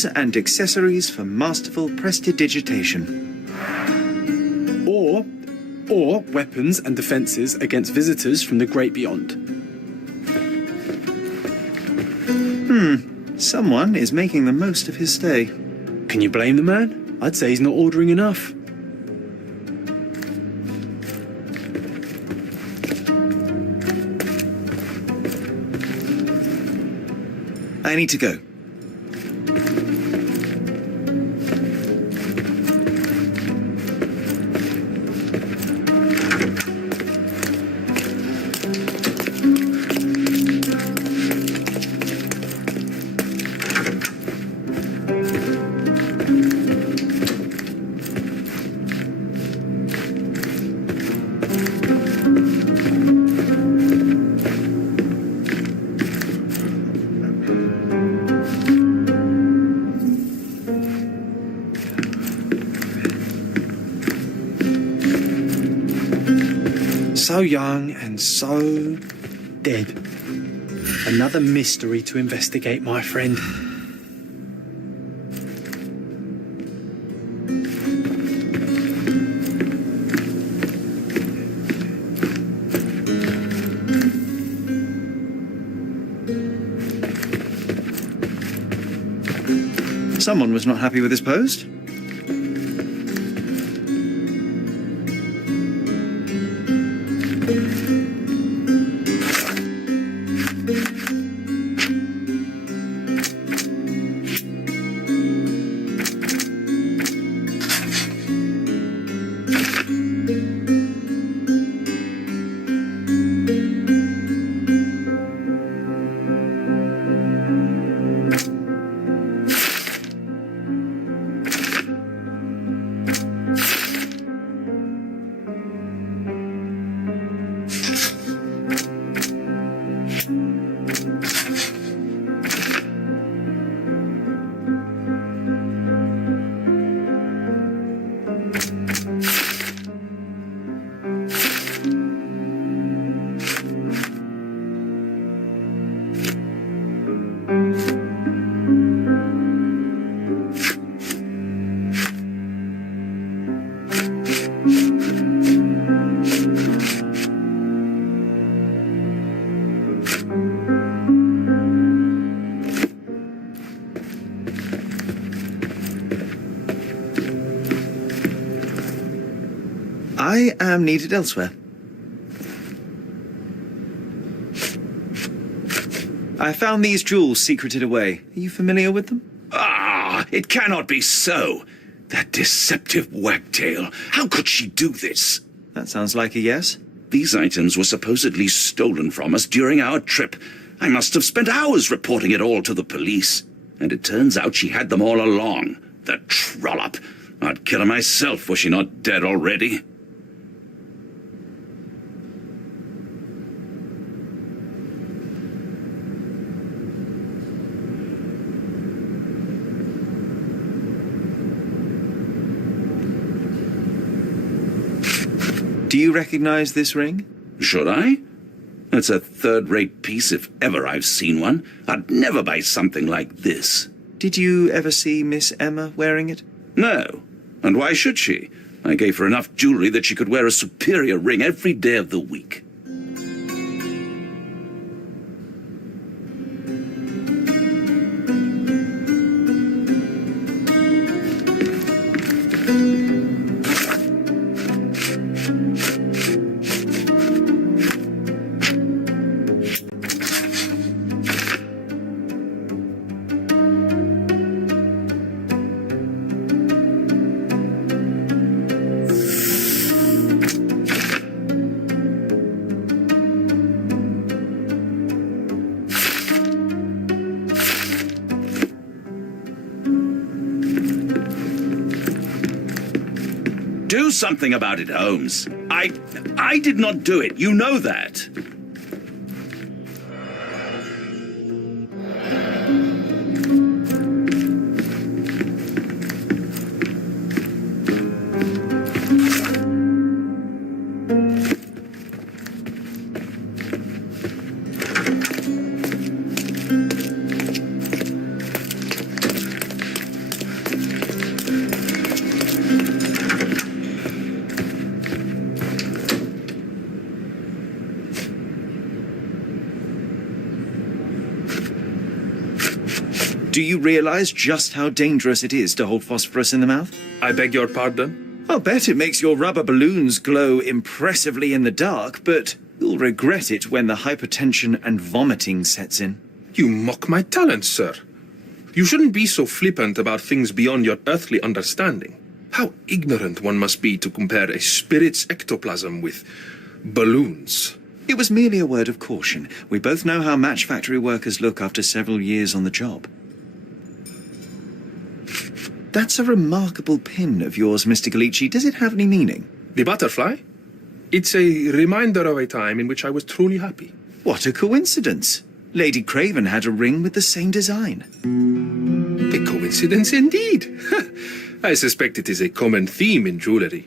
tools and accessories for masterful prestidigitation. Or weapons and defences against visitors from the great beyond. Someone is making the most of his stay. Can you blame the man? I'd say he's not ordering enough. I need to go. So young and so dead. Another mystery to investigate, my friend. Someone was not happy with his post. I am needed elsewhere. I found these jewels secreted away. Are you familiar with them? Ah, it cannot be so. That deceptive wagtail. How could she do this? That sounds like a yes. These items were supposedly stolen from us during our trip. I must have spent hours reporting it all to the police. And it turns out she had them all along. The trollop. I'd kill her myself were she not dead already. Do you recognize this ring? Should I? It's a third-rate piece if ever I've seen one. I'd never buy something like this. Did you ever see Miss Emma wearing it? No. And why should she? I gave her enough jewelry that she could wear a superior ring every day of the week. Do something about it, Holmes. I did not do it. You know that. Do you realize just how dangerous it is to hold phosphorus in the mouth? I beg your pardon? I'll bet it makes your rubber balloons glow impressively in the dark, but you'll regret it when the hypertension and vomiting sets in. You mock my talents, sir. You shouldn't be so flippant about things beyond your earthly understanding. How ignorant one must be to compare a spirit's ectoplasm with balloons. It was merely a word of caution. We both know how match factory workers look after several years on the job. That's a remarkable pin of yours, Mr. Galici. Does it have any meaning? The butterfly? It's a reminder of a time in which I was truly happy. What a coincidence. Lady Craven had a ring with the same design. A coincidence indeed. I suspect it is a common theme in jewellery.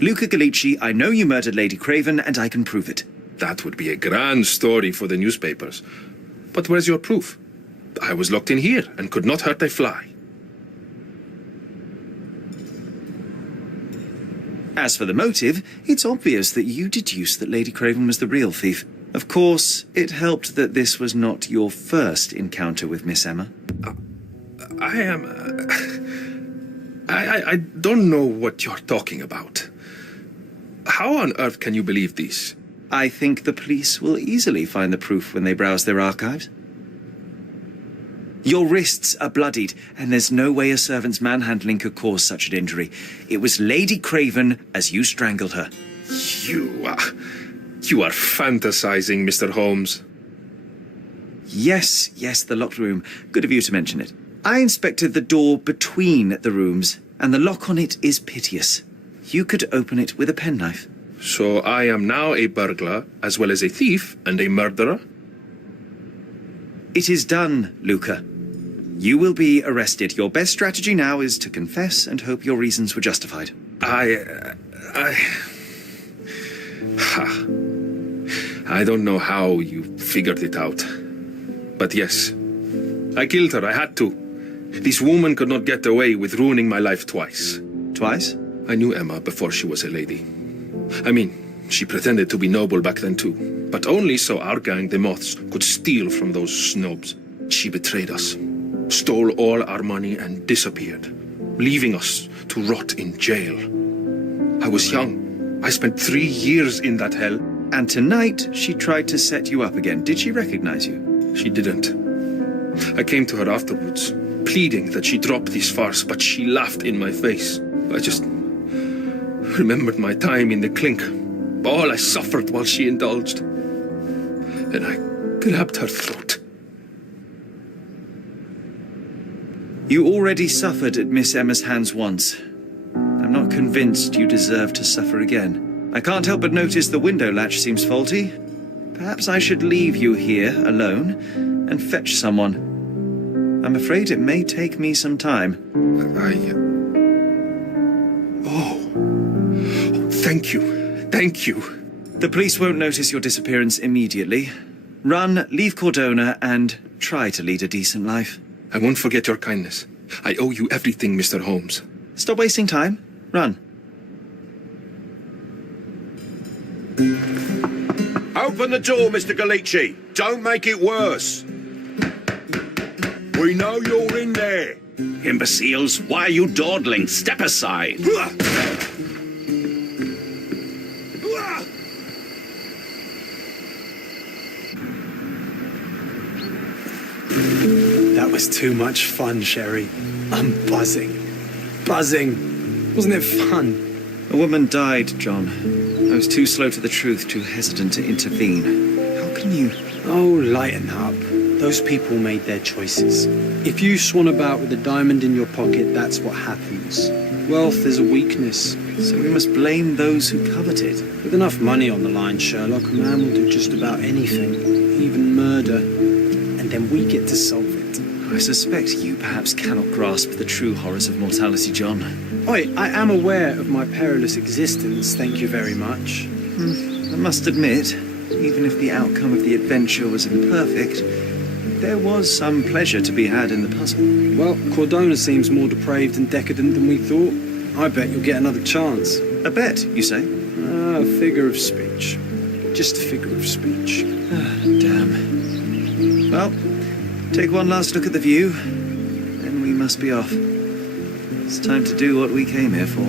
Luca Galici, I know you murdered Lady Craven, and I can prove it. That would be a grand story for the newspapers. But where's your proof? I was locked in here and could not hurt a fly. As for the motive, it's obvious that you deduced that Lady Craven was the real thief. Of course, it helped that this was not your first encounter with Miss Emma. I don't know what you're talking about. How on earth can you believe this? I think the police will easily find the proof when they browse their archives. Your wrists are bloodied, and there's no way a servant's manhandling could cause such an injury. It was Lady Craven as you strangled her. You are fantasizing, Mr. Holmes. Yes, the locked room. Good of you to mention it. I inspected the door between the rooms, and the lock on it is piteous. You could open it with a penknife. So I am now a burglar, as well as a thief and a murderer? It is done, Luca. You will be arrested. Your best strategy now is to confess and hope your reasons were justified. I don't know how you figured it out. But yes, I killed her. I had to. This woman could not get away with ruining my life twice. Twice? I knew Emma before she was a lady. I mean, she pretended to be noble back then too. But only so our gang, the Moths, could steal from those snobs. She betrayed us, stole all our money and disappeared, leaving us to rot in jail. I was young. I spent 3 years in that hell. And tonight, she tried to set you up again. Did she recognize you? She didn't. I came to her afterwards, pleading that she drop this farce, but she laughed in my face. I just remembered my time in the clink, all I suffered while she indulged. And I grabbed her throat. You already suffered at Miss Emma's hands once. I'm not convinced you deserve to suffer again. I can't help but notice the window latch seems faulty. Perhaps I should leave you here alone and fetch someone. I'm afraid it may take me some time. Thank you. Thank you. The police won't notice your disappearance immediately. Run, leave Cordona, and try to lead a decent life. I won't forget your kindness. I owe you everything, Mr. Holmes. Stop wasting time. Run. Open the door, Mr. Galici. Don't make it worse. We know you're in there. Imbeciles, why are you dawdling? Step aside. That was too much fun, Sherry. I'm buzzing. Buzzing. Wasn't it fun? A woman died, John. I was too slow to the truth, too hesitant to intervene. How can you... Oh, lighten up. Those people made their choices. If you swan about with a diamond in your pocket, that's what happens. Wealth is a weakness. So we must blame those who covet it. With enough money on the line, Sherlock, a man will do just about anything, even murder. And then we get to solve it. I suspect you perhaps cannot grasp the true horrors of mortality, John. Oi, I am aware of my perilous existence, thank you very much. I must admit, even if the outcome of the adventure was imperfect, there was some pleasure to be had in the puzzle. Well, Cordona seems more depraved and decadent than we thought. I bet you'll get another chance. A bet, you say? A figure of speech. Just a figure of speech. Damn. Well, take one last look at the view, then we must be off. It's time to do what we came here for.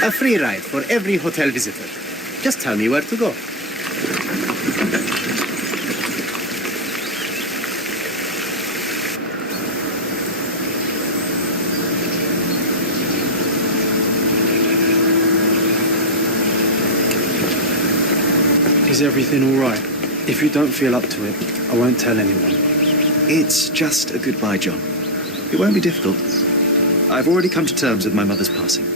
A free ride for every hotel visitor. Just tell me where to go. Is everything all right? If you don't feel up to it, I won't tell anyone. It's just a goodbye, John. It won't be difficult. I've already come to terms with my mother's passing.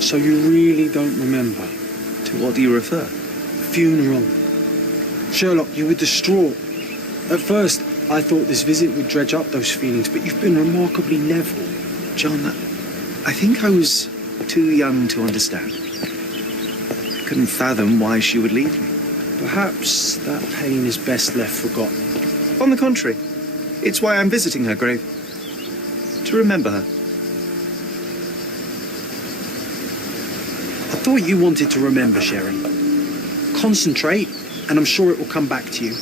So you really don't remember? To what do you refer? Funeral. Sherlock, you were distraught. At first, I thought this visit would dredge up those feelings, but you've been remarkably level. John, I think I was too young to understand. Couldn't fathom why she would leave me. Perhaps that pain is best left forgotten. On the contrary, it's why I'm visiting her grave. To remember her. I thought you wanted to remember, Sherry. Concentrate, and I'm sure it will come back to you.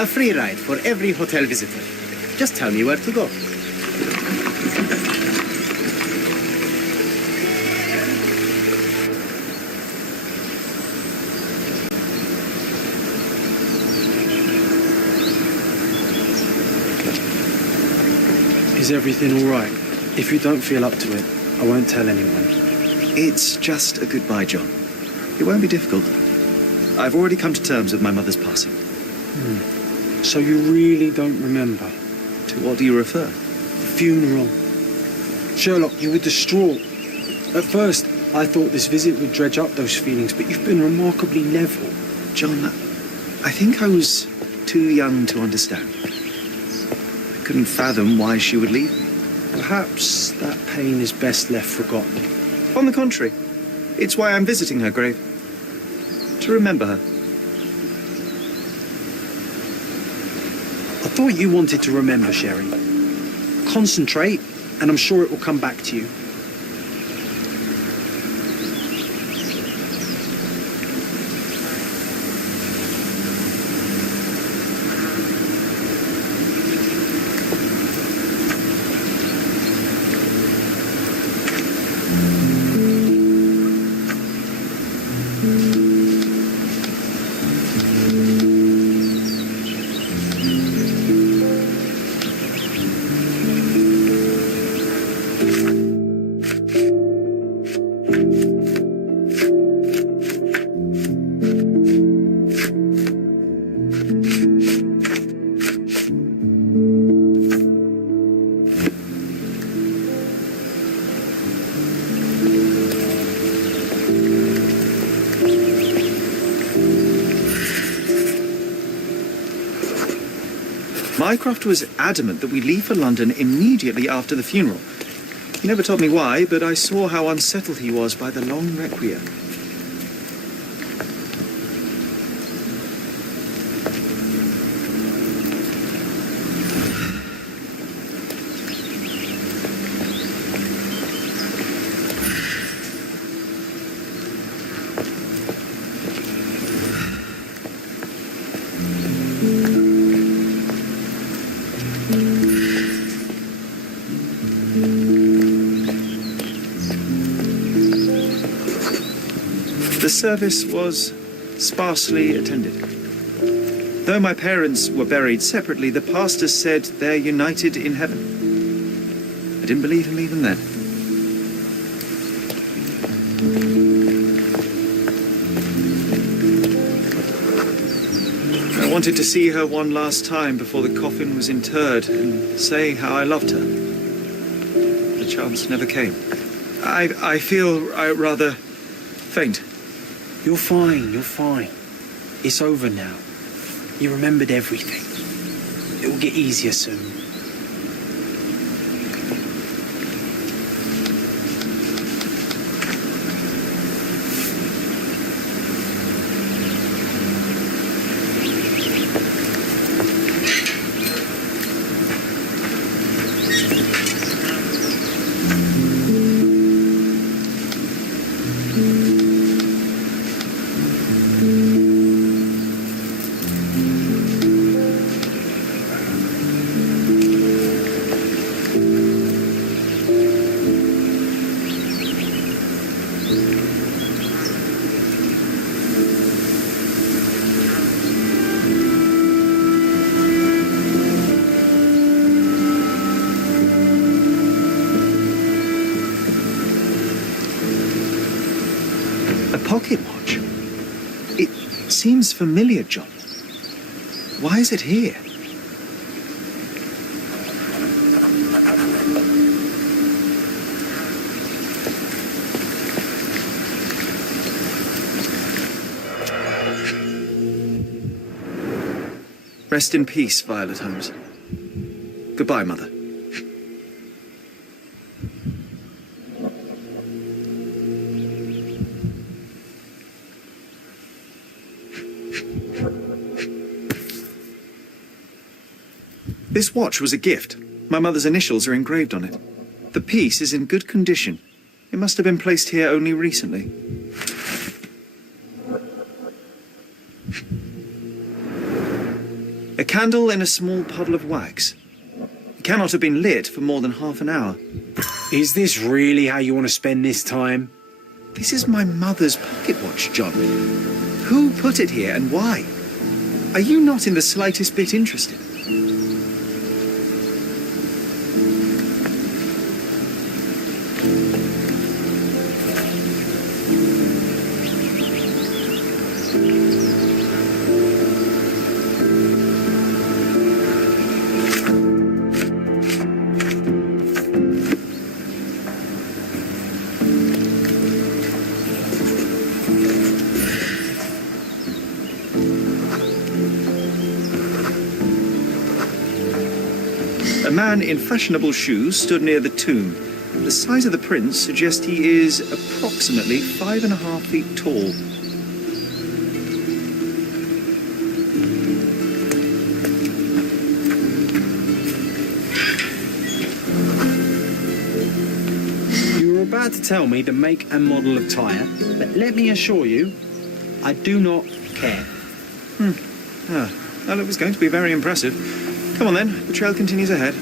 A free ride for every hotel visitor. Just tell me where to go. Is everything all right? If you don't feel up to it, I won't tell anyone. It's just a goodbye, John. It won't be difficult. I've already come to terms with my mother's passing. So you really don't remember? To what do you refer? The funeral. Sherlock, you were distraught. At first, I thought this visit would dredge up those feelings, but you've been remarkably level. John, I think I was too young to understand. I couldn't fathom why she would leave me. Perhaps that pain is best left forgotten. On the contrary, it's why I'm visiting her grave. To remember her. I thought you wanted to remember, Sherry. Concentrate, and I'm sure it will come back to you. Mycroft was adamant that we leave for London immediately after the funeral. He never told me why, but I saw how unsettled he was by the long requiem. The service was sparsely attended. Though my parents were buried separately, the pastor said they're united in heaven. I didn't believe him even then. I wanted to see her one last time before the coffin was interred and say how I loved her. The chance never came. I feel rather faint. You're fine, you're fine. It's over now. You remembered everything. It will get easier soon. seems familiar, John. Why is it here? Rest in peace, Violet Holmes. Goodbye, Mother. This watch was a gift. My mother's initials are engraved on it. The piece is in good condition. It must have been placed here only recently. A candle in a small puddle of wax. It cannot have been lit for more than half an hour. Is this really how you want to spend this time? This is my mother's pocket watch, John. Who put it here and why? Are you not in the slightest bit interested? A man in fashionable shoes stood near the tomb. The size of the prints suggests he is approximately 5.5 feet tall. You were about to tell me the make and model of tyre, but let me assure you, I do not care. Well, it was going to be very impressive. Come on then, the trail continues ahead.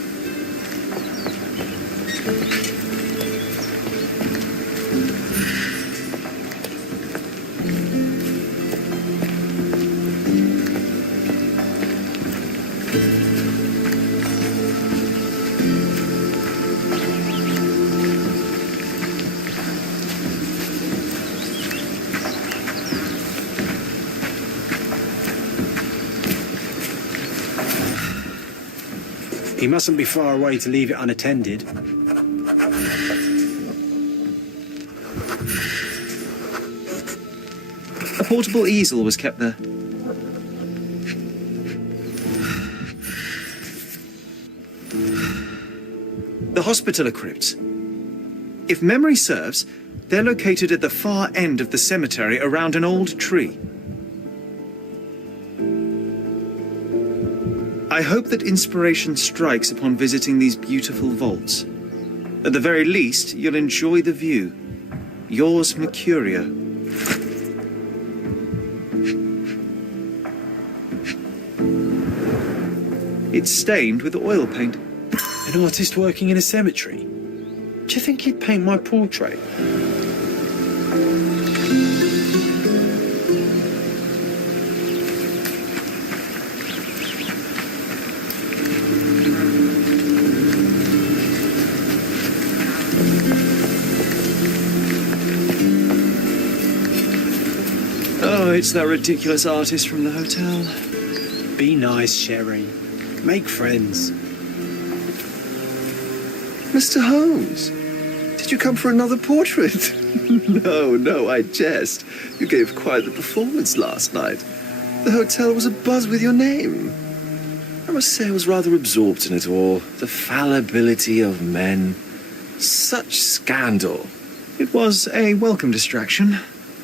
He mustn't be far away to leave it unattended. A portable easel was kept there. The Hospitaller crypts. If memory serves, they're located at the far end of the cemetery around an old tree. I hope that inspiration strikes upon visiting these beautiful vaults. At the very least, you'll enjoy the view. Yours, Mercurio. It's stained with oil paint. An artist working in a cemetery? Do you think he'd paint my portrait? Oh, it's that ridiculous artist from the hotel. Be nice, Sherry. Make friends. Mr. Holmes, did you come for another portrait? No, I jest. You gave quite the performance last night. The hotel was abuzz with your name. I must say I was rather absorbed in it all. The fallibility of men. Such scandal. It was a welcome distraction.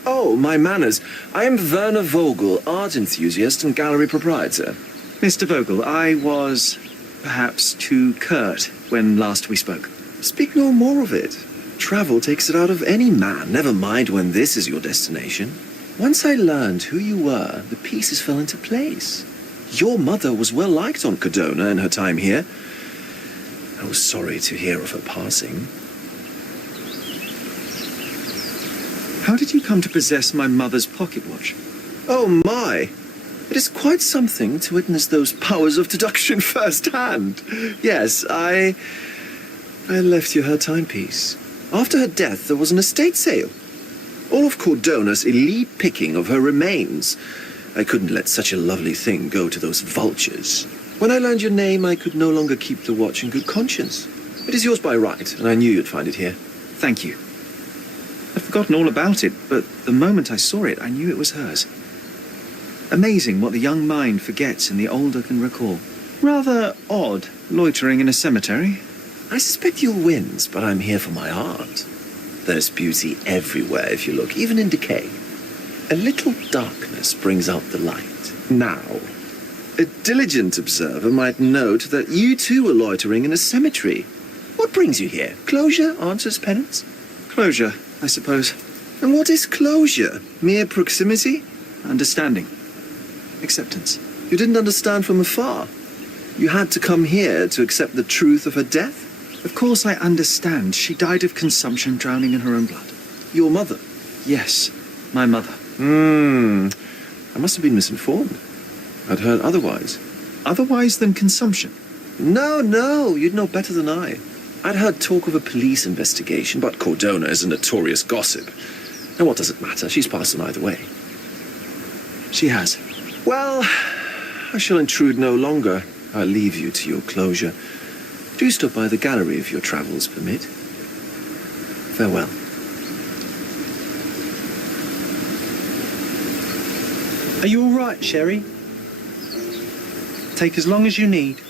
Oh, my manners. I am Werner Vogel, art enthusiast and gallery proprietor. Mr. Vogel, I was perhaps too curt when last we spoke. Speak no more of it. Travel takes it out of any man, never mind when this is your destination. Once I learned who you were, the pieces fell into place. Your mother was well liked on Cardona in her time here. I was sorry to hear of her passing. How did you come to possess my mother's pocket watch? Oh my! It is quite something to witness those powers of deduction firsthand. Yes, I left you her timepiece. After her death, there was an estate sale. All of Cordona's elite picking of her remains. I couldn't let such a lovely thing go to those vultures. When I learned your name, I could no longer keep the watch in good conscience. It is yours by right, and I knew you'd find it here. Thank you. I'd forgotten all about it, but the moment I saw it, I knew it was hers. Amazing what the young mind forgets and the older can recall. Rather odd, loitering in a cemetery. I suspect you'll win, but I'm here for my art. There's beauty everywhere if you look, even in decay. A little darkness brings out the light. Now, a diligent observer might note that you too were loitering in a cemetery. What brings you here? Closure answers penance? Closure, I suppose. And what is closure? Mere proximity? Understanding. Acceptance. You didn't understand from afar. You had to come here to accept the truth of her death? Of course I understand. She died of consumption, drowning in her own blood. Your mother? Yes, my mother. I must have been misinformed. I'd heard otherwise. Otherwise than consumption? No, you'd know better than I. I'd heard talk of a police investigation, but Cordona is a notorious gossip. And what does it matter? She's passed on either way. She has. Well, I shall intrude no longer. I'll leave you to your closure. Do stop by the gallery if your travels permit. Farewell. Are you all right, Sherry? Take as long as you need.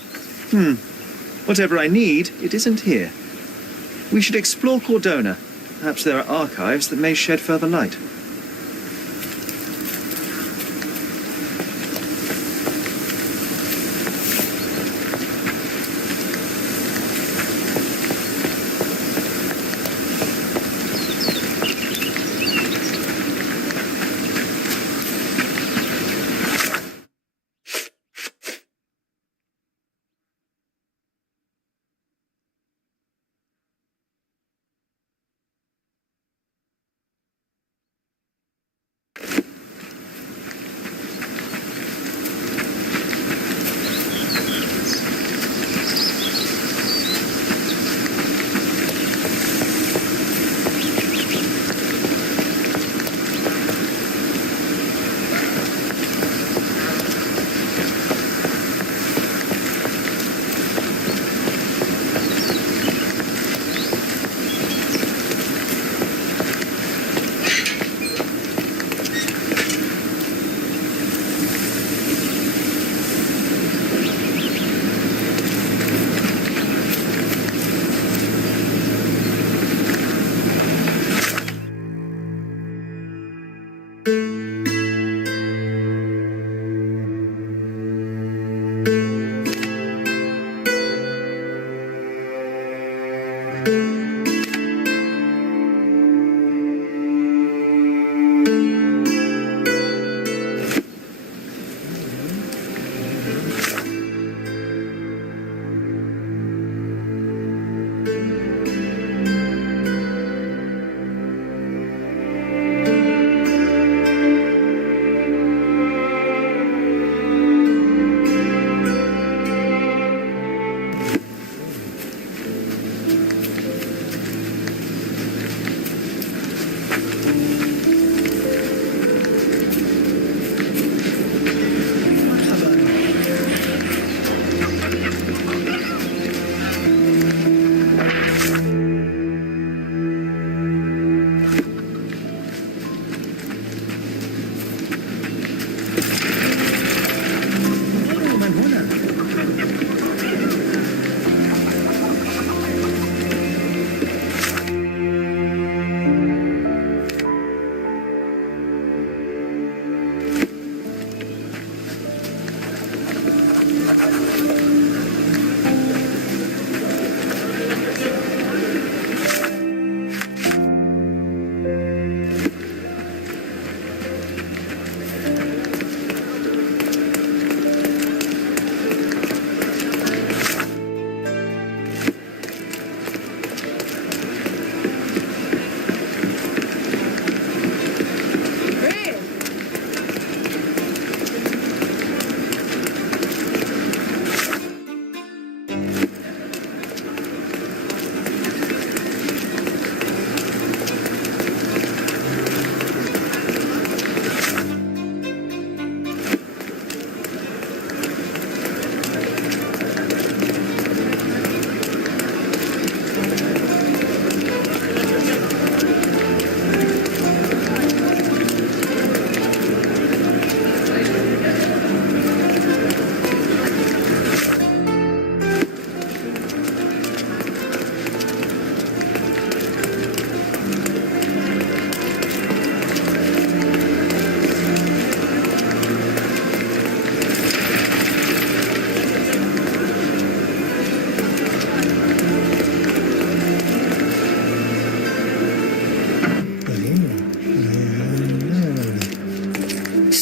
Whatever I need, it isn't here. We should explore Cordona. Perhaps there are archives that may shed further light.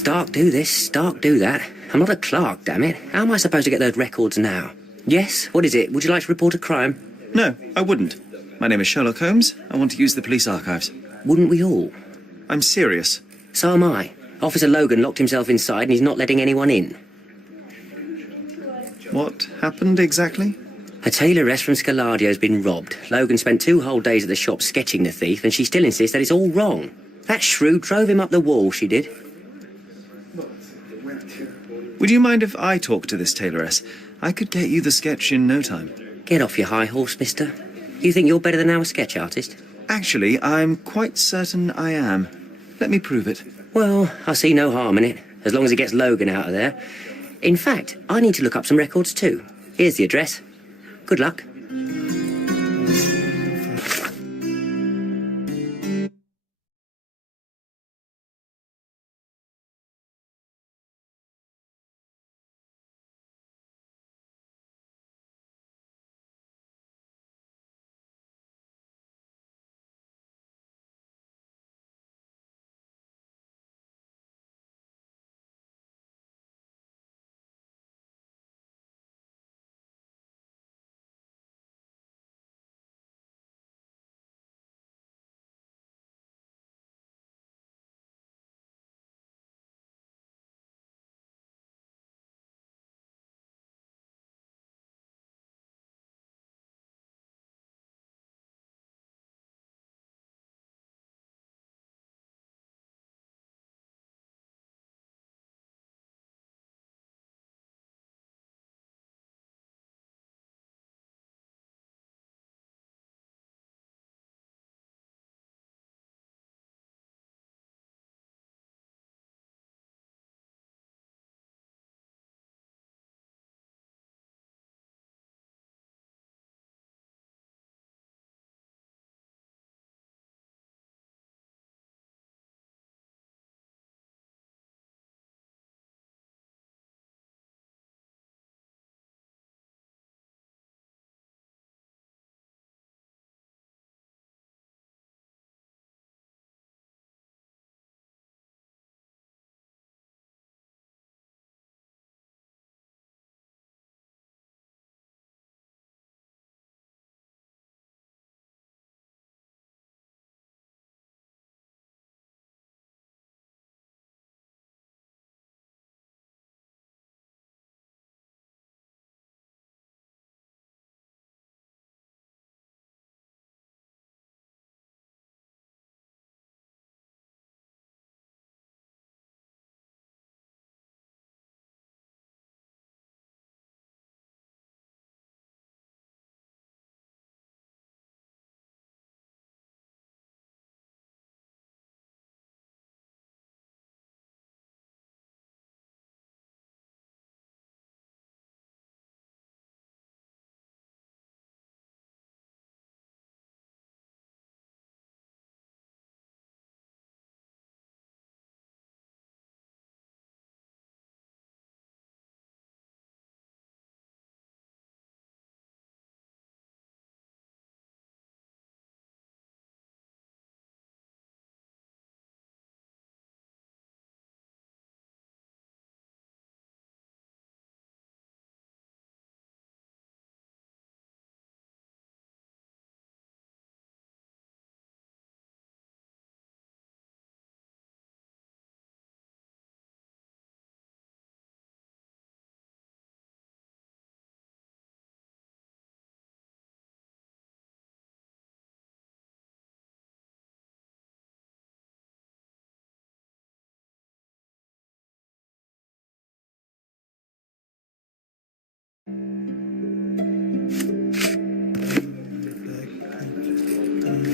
Stark do this, Stark do that. I'm not a clerk, damn it. How am I supposed to get those records now? Yes? What is it? Would you like to report a crime? No, I wouldn't. My name is Sherlock Holmes. I want to use the police archives. Wouldn't we all? I'm serious. So am I. Officer Logan locked himself inside and he's not letting anyone in. What happened exactly? A tailoress from Scaladio's been robbed. Logan spent 2 whole days at the shop sketching the thief, and she still insists that it's all wrong. That shrew drove him up the wall, she did. Would you mind if I talk to this tailoress? I could get you the sketch in no time. Get off your high horse, mister. You think you're better than our sketch artist? Actually, I'm quite certain I am. Let me prove it. Well, I see no harm in it, as long as it gets Logan out of there. In fact, I need to look up some records too. Here's the address. Good luck.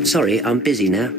Sorry, I'm busy now.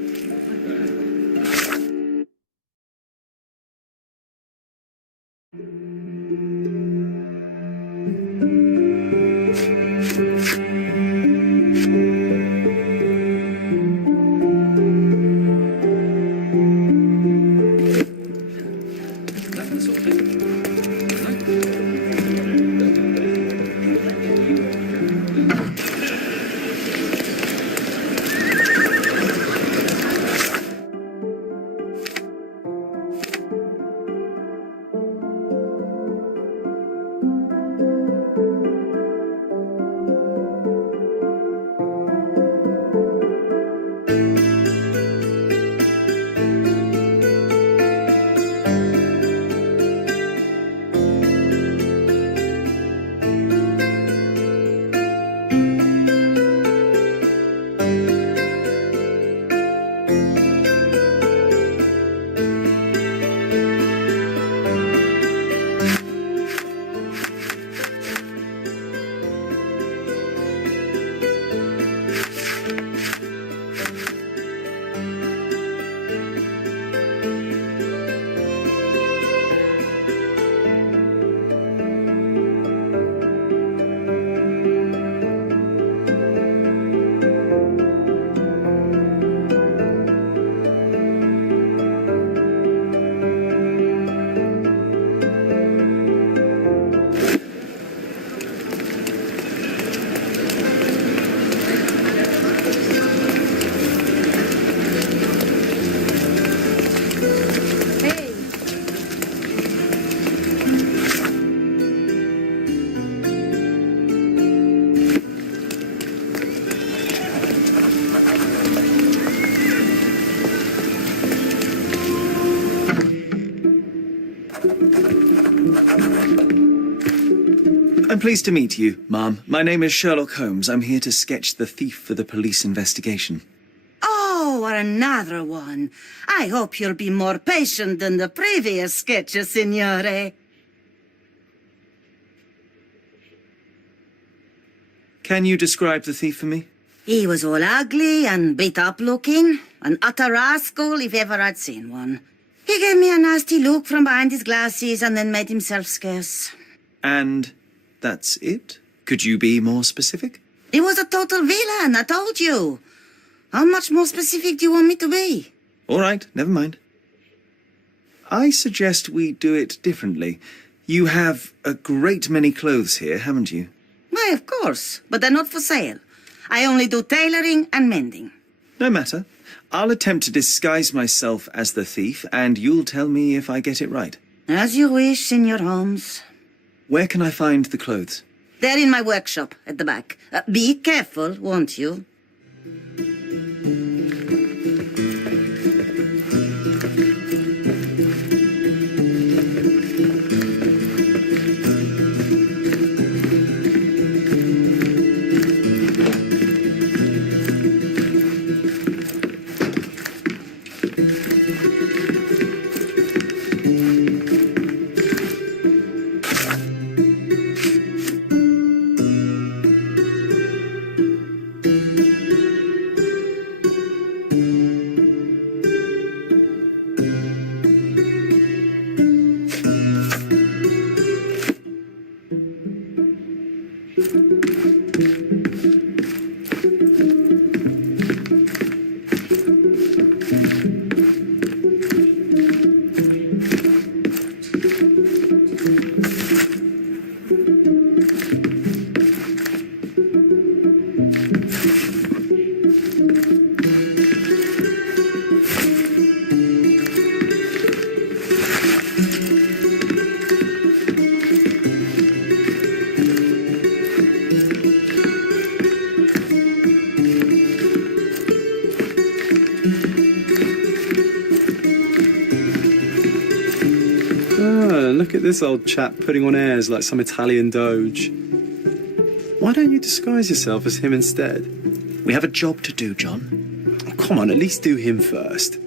I'm pleased to meet you, ma'am. My name is Sherlock Holmes. I'm here to sketch the thief for the police investigation. Oh, another one. I hope you'll be more patient than the previous sketches, signore. Can you describe the thief for me? He was all ugly and beat-up looking. An utter rascal if ever I'd seen one. He gave me a nasty look from behind his glasses and then made himself scarce. And that's it? Could you be more specific? He was a total villain, I told you. How much more specific do you want me to be? All right, never mind. I suggest we do it differently. You have a great many clothes here, haven't you? Why, of course, but they're not for sale. I only do tailoring and mending. No matter. I'll attempt to disguise myself as the thief, and you'll tell me if I get it right. As you wish, Signor Holmes. Where can I find the clothes? They're in my workshop at the back. Be careful, won't you? Look at this old chap putting on airs like some Italian doge. Why don't you disguise yourself as him instead? We have a job to do, John. Oh, come on, at least do him first.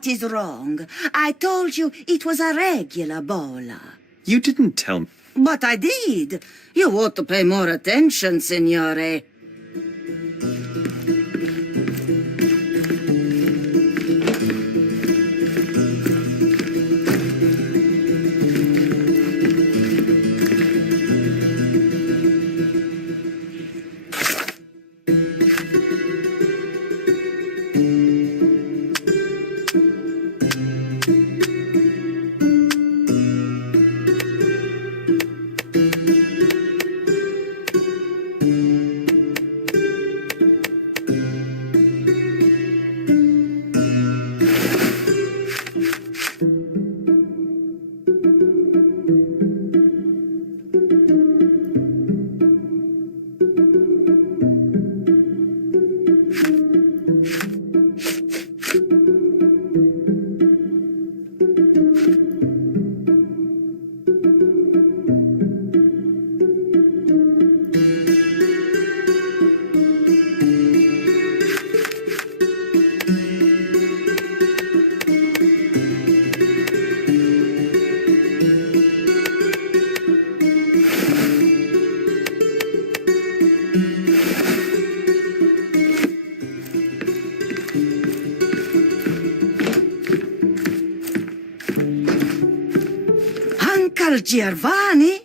what is wrong. I told you it was a regular bowler. You didn't tell me. But I did. You ought to pay more attention, signore. Uncle Giovanni?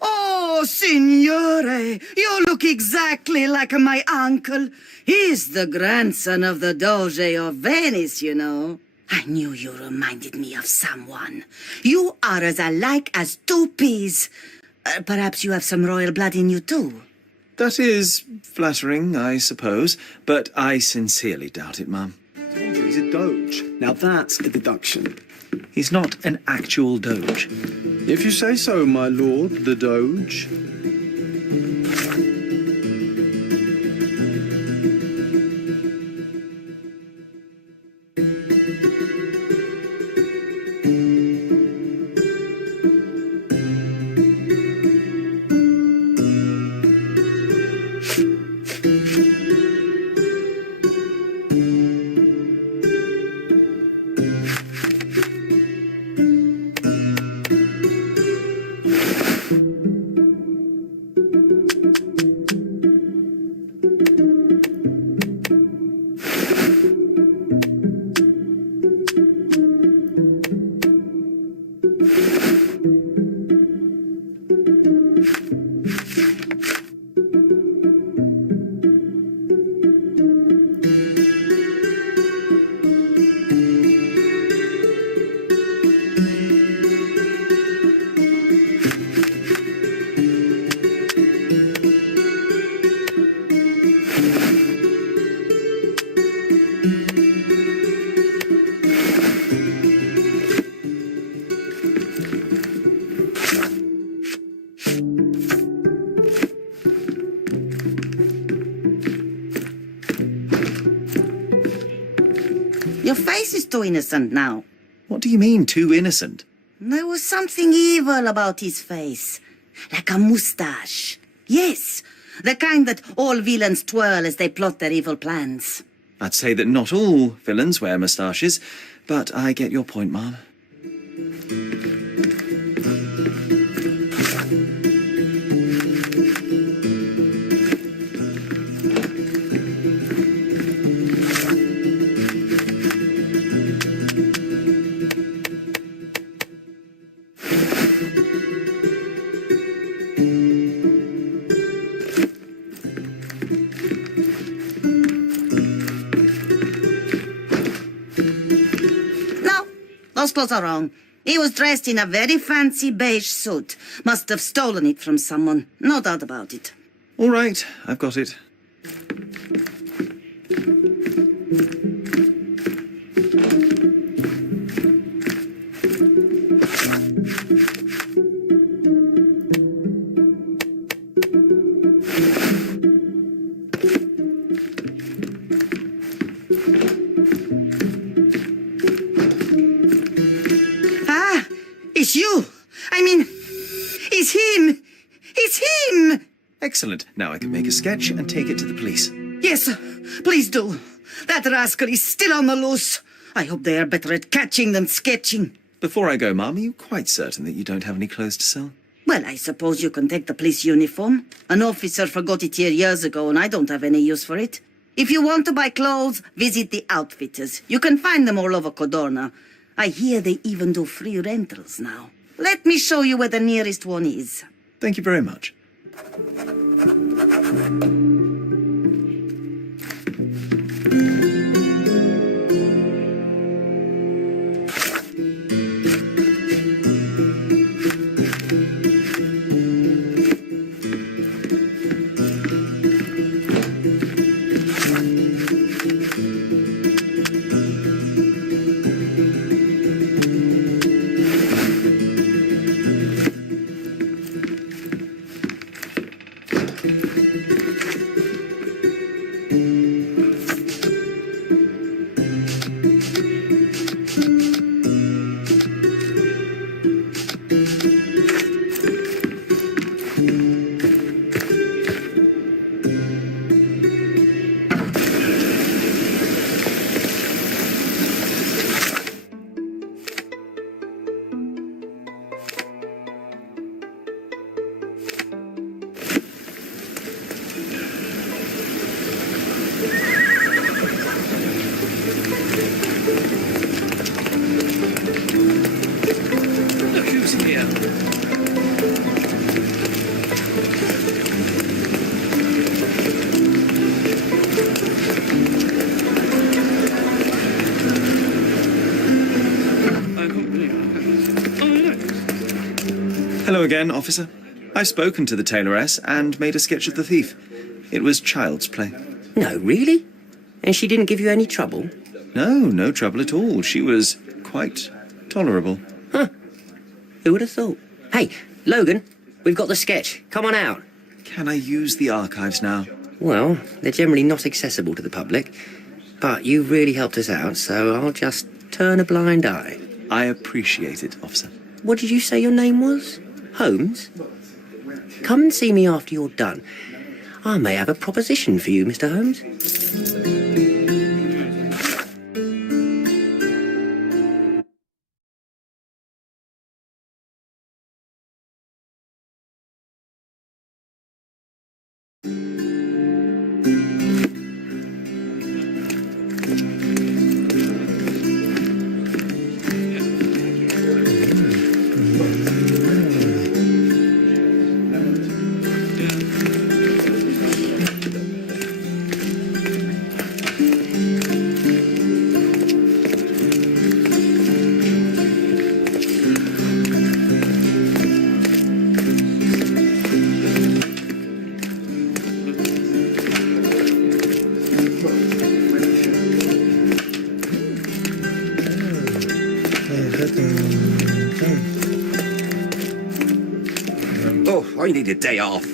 Oh, signore, you look exactly like my uncle. He's the grandson of the Doge of Venice, you know. I knew you reminded me of someone. You are as alike as two peas. Perhaps you have some royal blood in you, too. That is flattering, I suppose, but I sincerely doubt it, Mum. I told you he's a doge. Now that's a deduction. He's not an actual doge. If you say so, my lord, the doge. Your face is too innocent now. What do you mean, too innocent? There was something evil about his face. Like a moustache. Yes, the kind that all villains twirl as they plot their evil plans. I'd say that not all villains wear moustaches, but I get your point, Mum. Those clothes are wrong. He was dressed in a very fancy beige suit. Must have stolen it from someone. No doubt about it. All right, I've got it. It's you! I mean, it's him! It's him! Excellent. Now I can make a sketch and take it to the police. Yes, please do. That rascal is still on the loose. I hope they are better at catching than sketching. Before I go, Mum, are you quite certain that you don't have any clothes to sell? Well, I suppose you can take the police uniform. An officer forgot it here years ago, and I don't have any use for it. If you want to buy clothes, visit the outfitters. You can find them all over Codorna. I hear they even do free rentals now. Let me show you where the nearest one is. Thank you very much. Look who's here. I can't believe it. Oh, no. Hello again, officer. I've spoken to the tailoress and made a sketch of the thief. It was child's play. No, really? And she didn't give you any trouble? No trouble at all. She was quite tolerable. Huh. Who would have thought? Hey, Logan, we've got the sketch. Come on out. Can I use the archives now? Well, they're generally not accessible to the public, but you really helped us out, so I'll just turn a blind eye. I appreciate it, officer. What did you say your name was? Holmes? Come and see me after you're done. I may have a proposition for you, Mr. Holmes. Oh, I need a day off.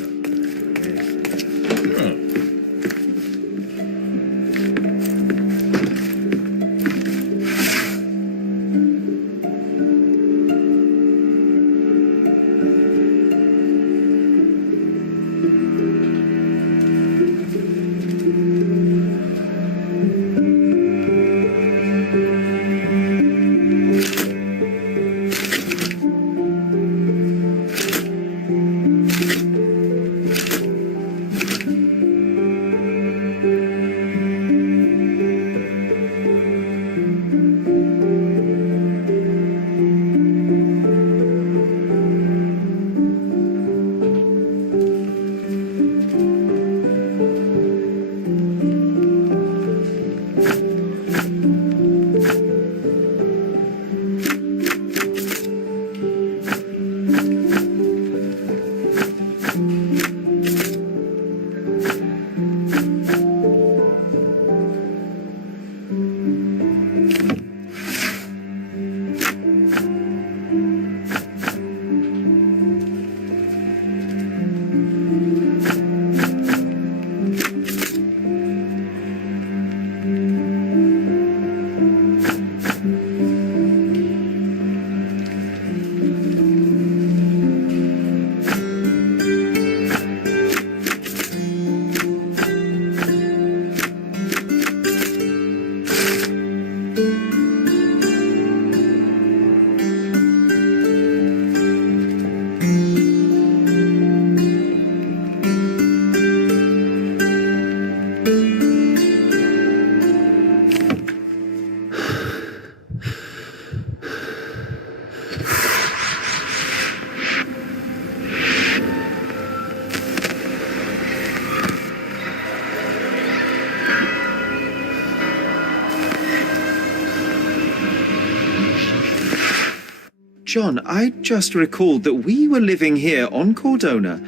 John, I just recalled that we were living here on Cordona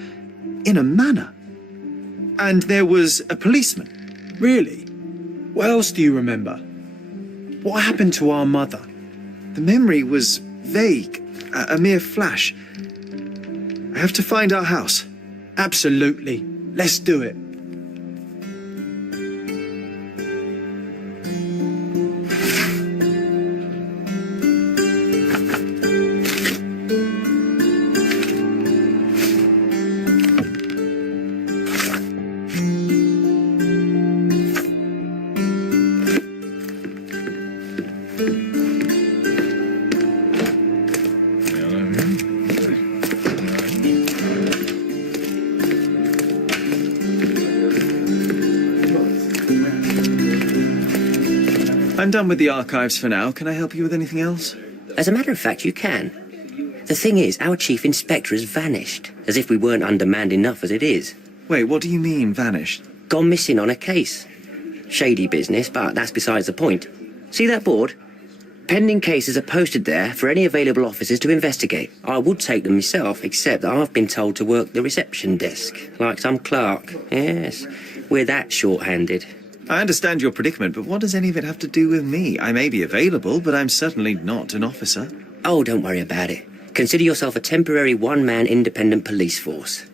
in a manor. And there was a policeman. Really? What else do you remember? What happened to our mother? The memory was vague, a mere flash. I have to find our house. Absolutely. Let's do it. I'm done with the archives for now. Can I help you with anything else? As a matter of fact, you can. The thing is, our chief inspector has vanished, as if we weren't undermanned enough as it is. Wait, what do you mean, vanished? Gone missing on a case. Shady business, but that's besides the point. See that board? Pending cases are posted there for any available officers to investigate. I would take them myself, except that I've been told to work the reception desk, like some clerk. Yes, we're that short-handed. I understand your predicament, but what does any of it have to do with me? I may be available, but I'm certainly not an officer. Oh, don't worry about it. Consider yourself a temporary one-man independent police force.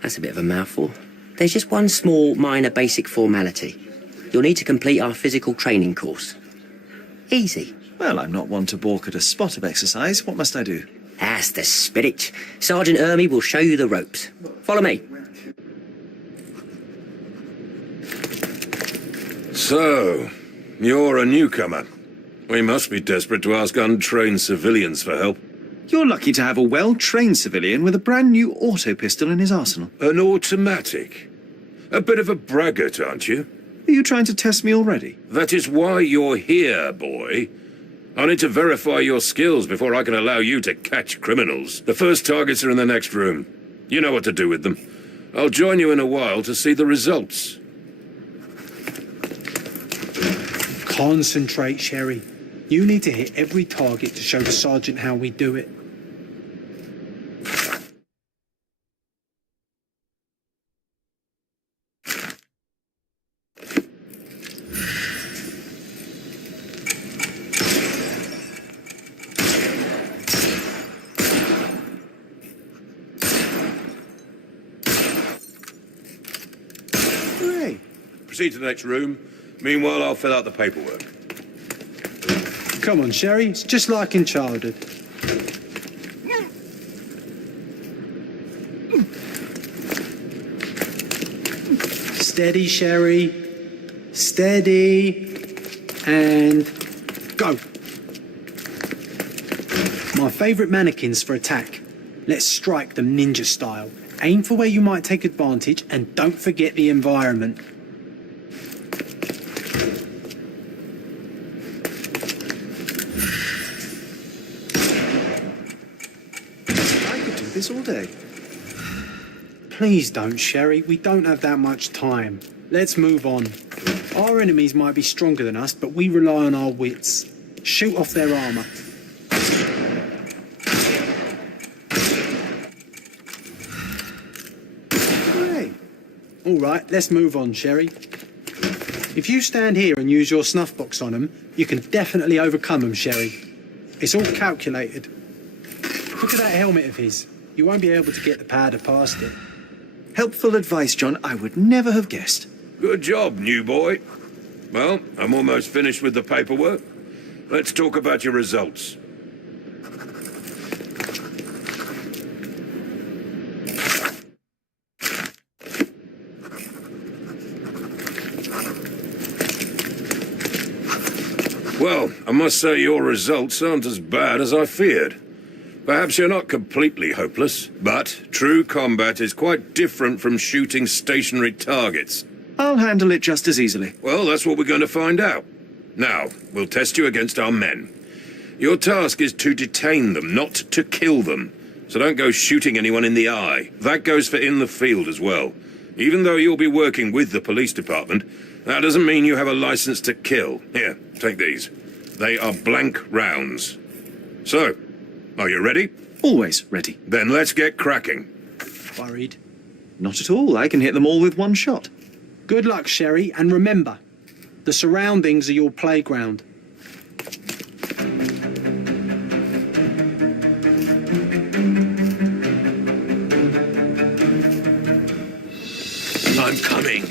That's a bit of a mouthful. There's just one small, minor, basic formality. You'll need to complete our physical training course. Easy. Well, I'm not one to balk at a spot of exercise. What must I do? That's the spirit. Sergeant Ermy will show you the ropes. Follow me. So, you're a newcomer. We must be desperate to ask untrained civilians for help. You're lucky to have a well-trained civilian with a brand new auto pistol in his arsenal. An automatic? A bit of a braggart, aren't you? Are you trying to test me already? That is why you're here, boy. I need to verify your skills before I can allow you to catch criminals. The first targets are in the next room. You know what to do with them. I'll join you in a while to see the results. Concentrate, Sherry. You need to hit every target to show the sergeant how we do it. Hooray! Proceed to the next room. Meanwhile, I'll fill out the paperwork. Come on, Sherry. It's just like in childhood. Steady, Sherry. Steady. And go. My favourite mannequins for attack. Let's strike them ninja style. Aim for where you might take advantage and don't forget the environment. This all day. Please don't, Sherry. We don't have that much time. Let's move on. Our enemies might be stronger than us, but we rely on our wits. Shoot off their armour. Hooray! All right, let's move on, Sherry. If you stand here and use your snuff box on them, you can definitely overcome them, Sherry. It's all calculated. Look at that helmet of his. You won't be able to get the powder past it. Helpful advice, John. I would never have guessed. Good job, new boy. Well, I'm almost finished with the paperwork. Let's talk about your results. Well, I must say your results aren't as bad as I feared. Perhaps you're not completely hopeless, but true combat is quite different from shooting stationary targets. I'll handle it just as easily. Well, that's what we're going to find out. Now, we'll test you against our men. Your task is to detain them, not to kill them. So don't go shooting anyone in the eye. That goes for in the field as well. Even though you'll be working with the police department, that doesn't mean you have a license to kill. Here, take these. They are blank rounds. So, Are you ready? Always ready. Then let's get cracking. Worried? Not at all. I can hit them all with one shot. Good luck, Sherry, and remember, the surroundings are your playground. I'm coming.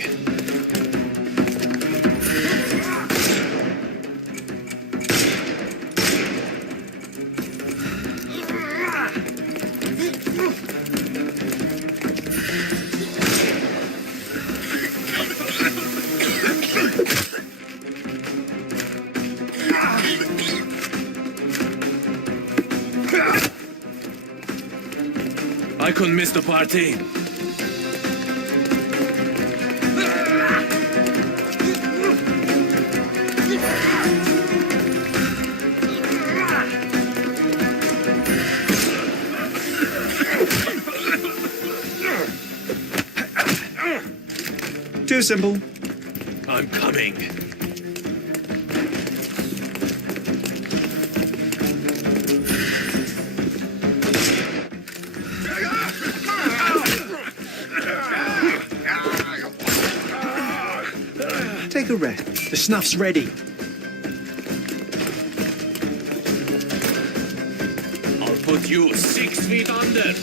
I couldn't miss the party. Too simple. I'm coming. Take a rest. The snuff's ready. I'll put you 6 feet under.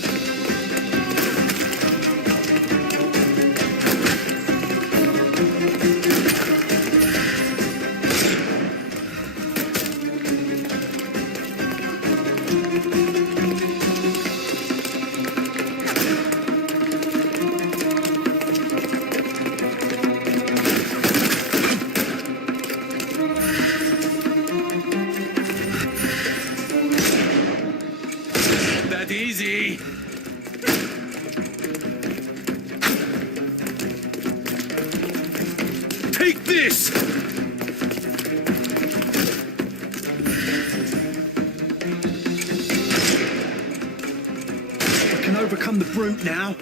That easy. Take this! We can overcome the brute now.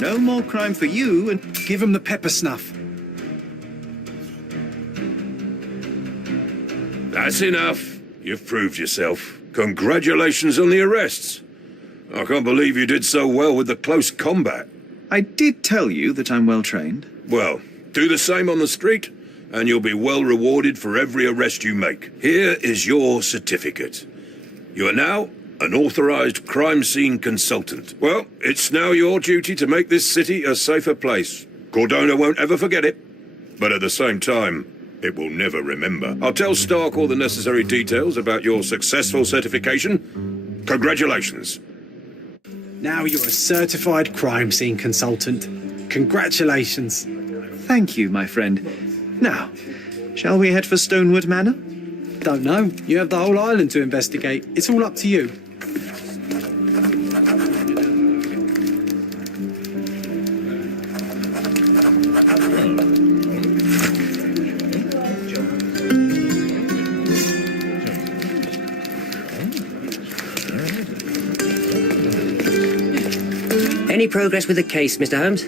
No more crime for you, and Give him the pepper snuff. That's enough. You've proved yourself. Congratulations on the arrests. I can't believe you did so well with the close combat. I did tell you that I'm well trained. Well, do the same on the street, and you'll be well rewarded for every arrest you make. Here is your certificate. You are now an authorized crime scene consultant. Well, it's now your duty to make this city a safer place. Cordona won't ever forget it, but at the same time, it will never remember. I'll tell Stark all the necessary details about your successful certification. Congratulations. Now you're a certified crime scene consultant. Congratulations. Thank you, my friend. Now, shall we head for Stonewood Manor? Don't know. You have the whole island to investigate. It's all up to you. Any progress with the case, Mr. Holmes?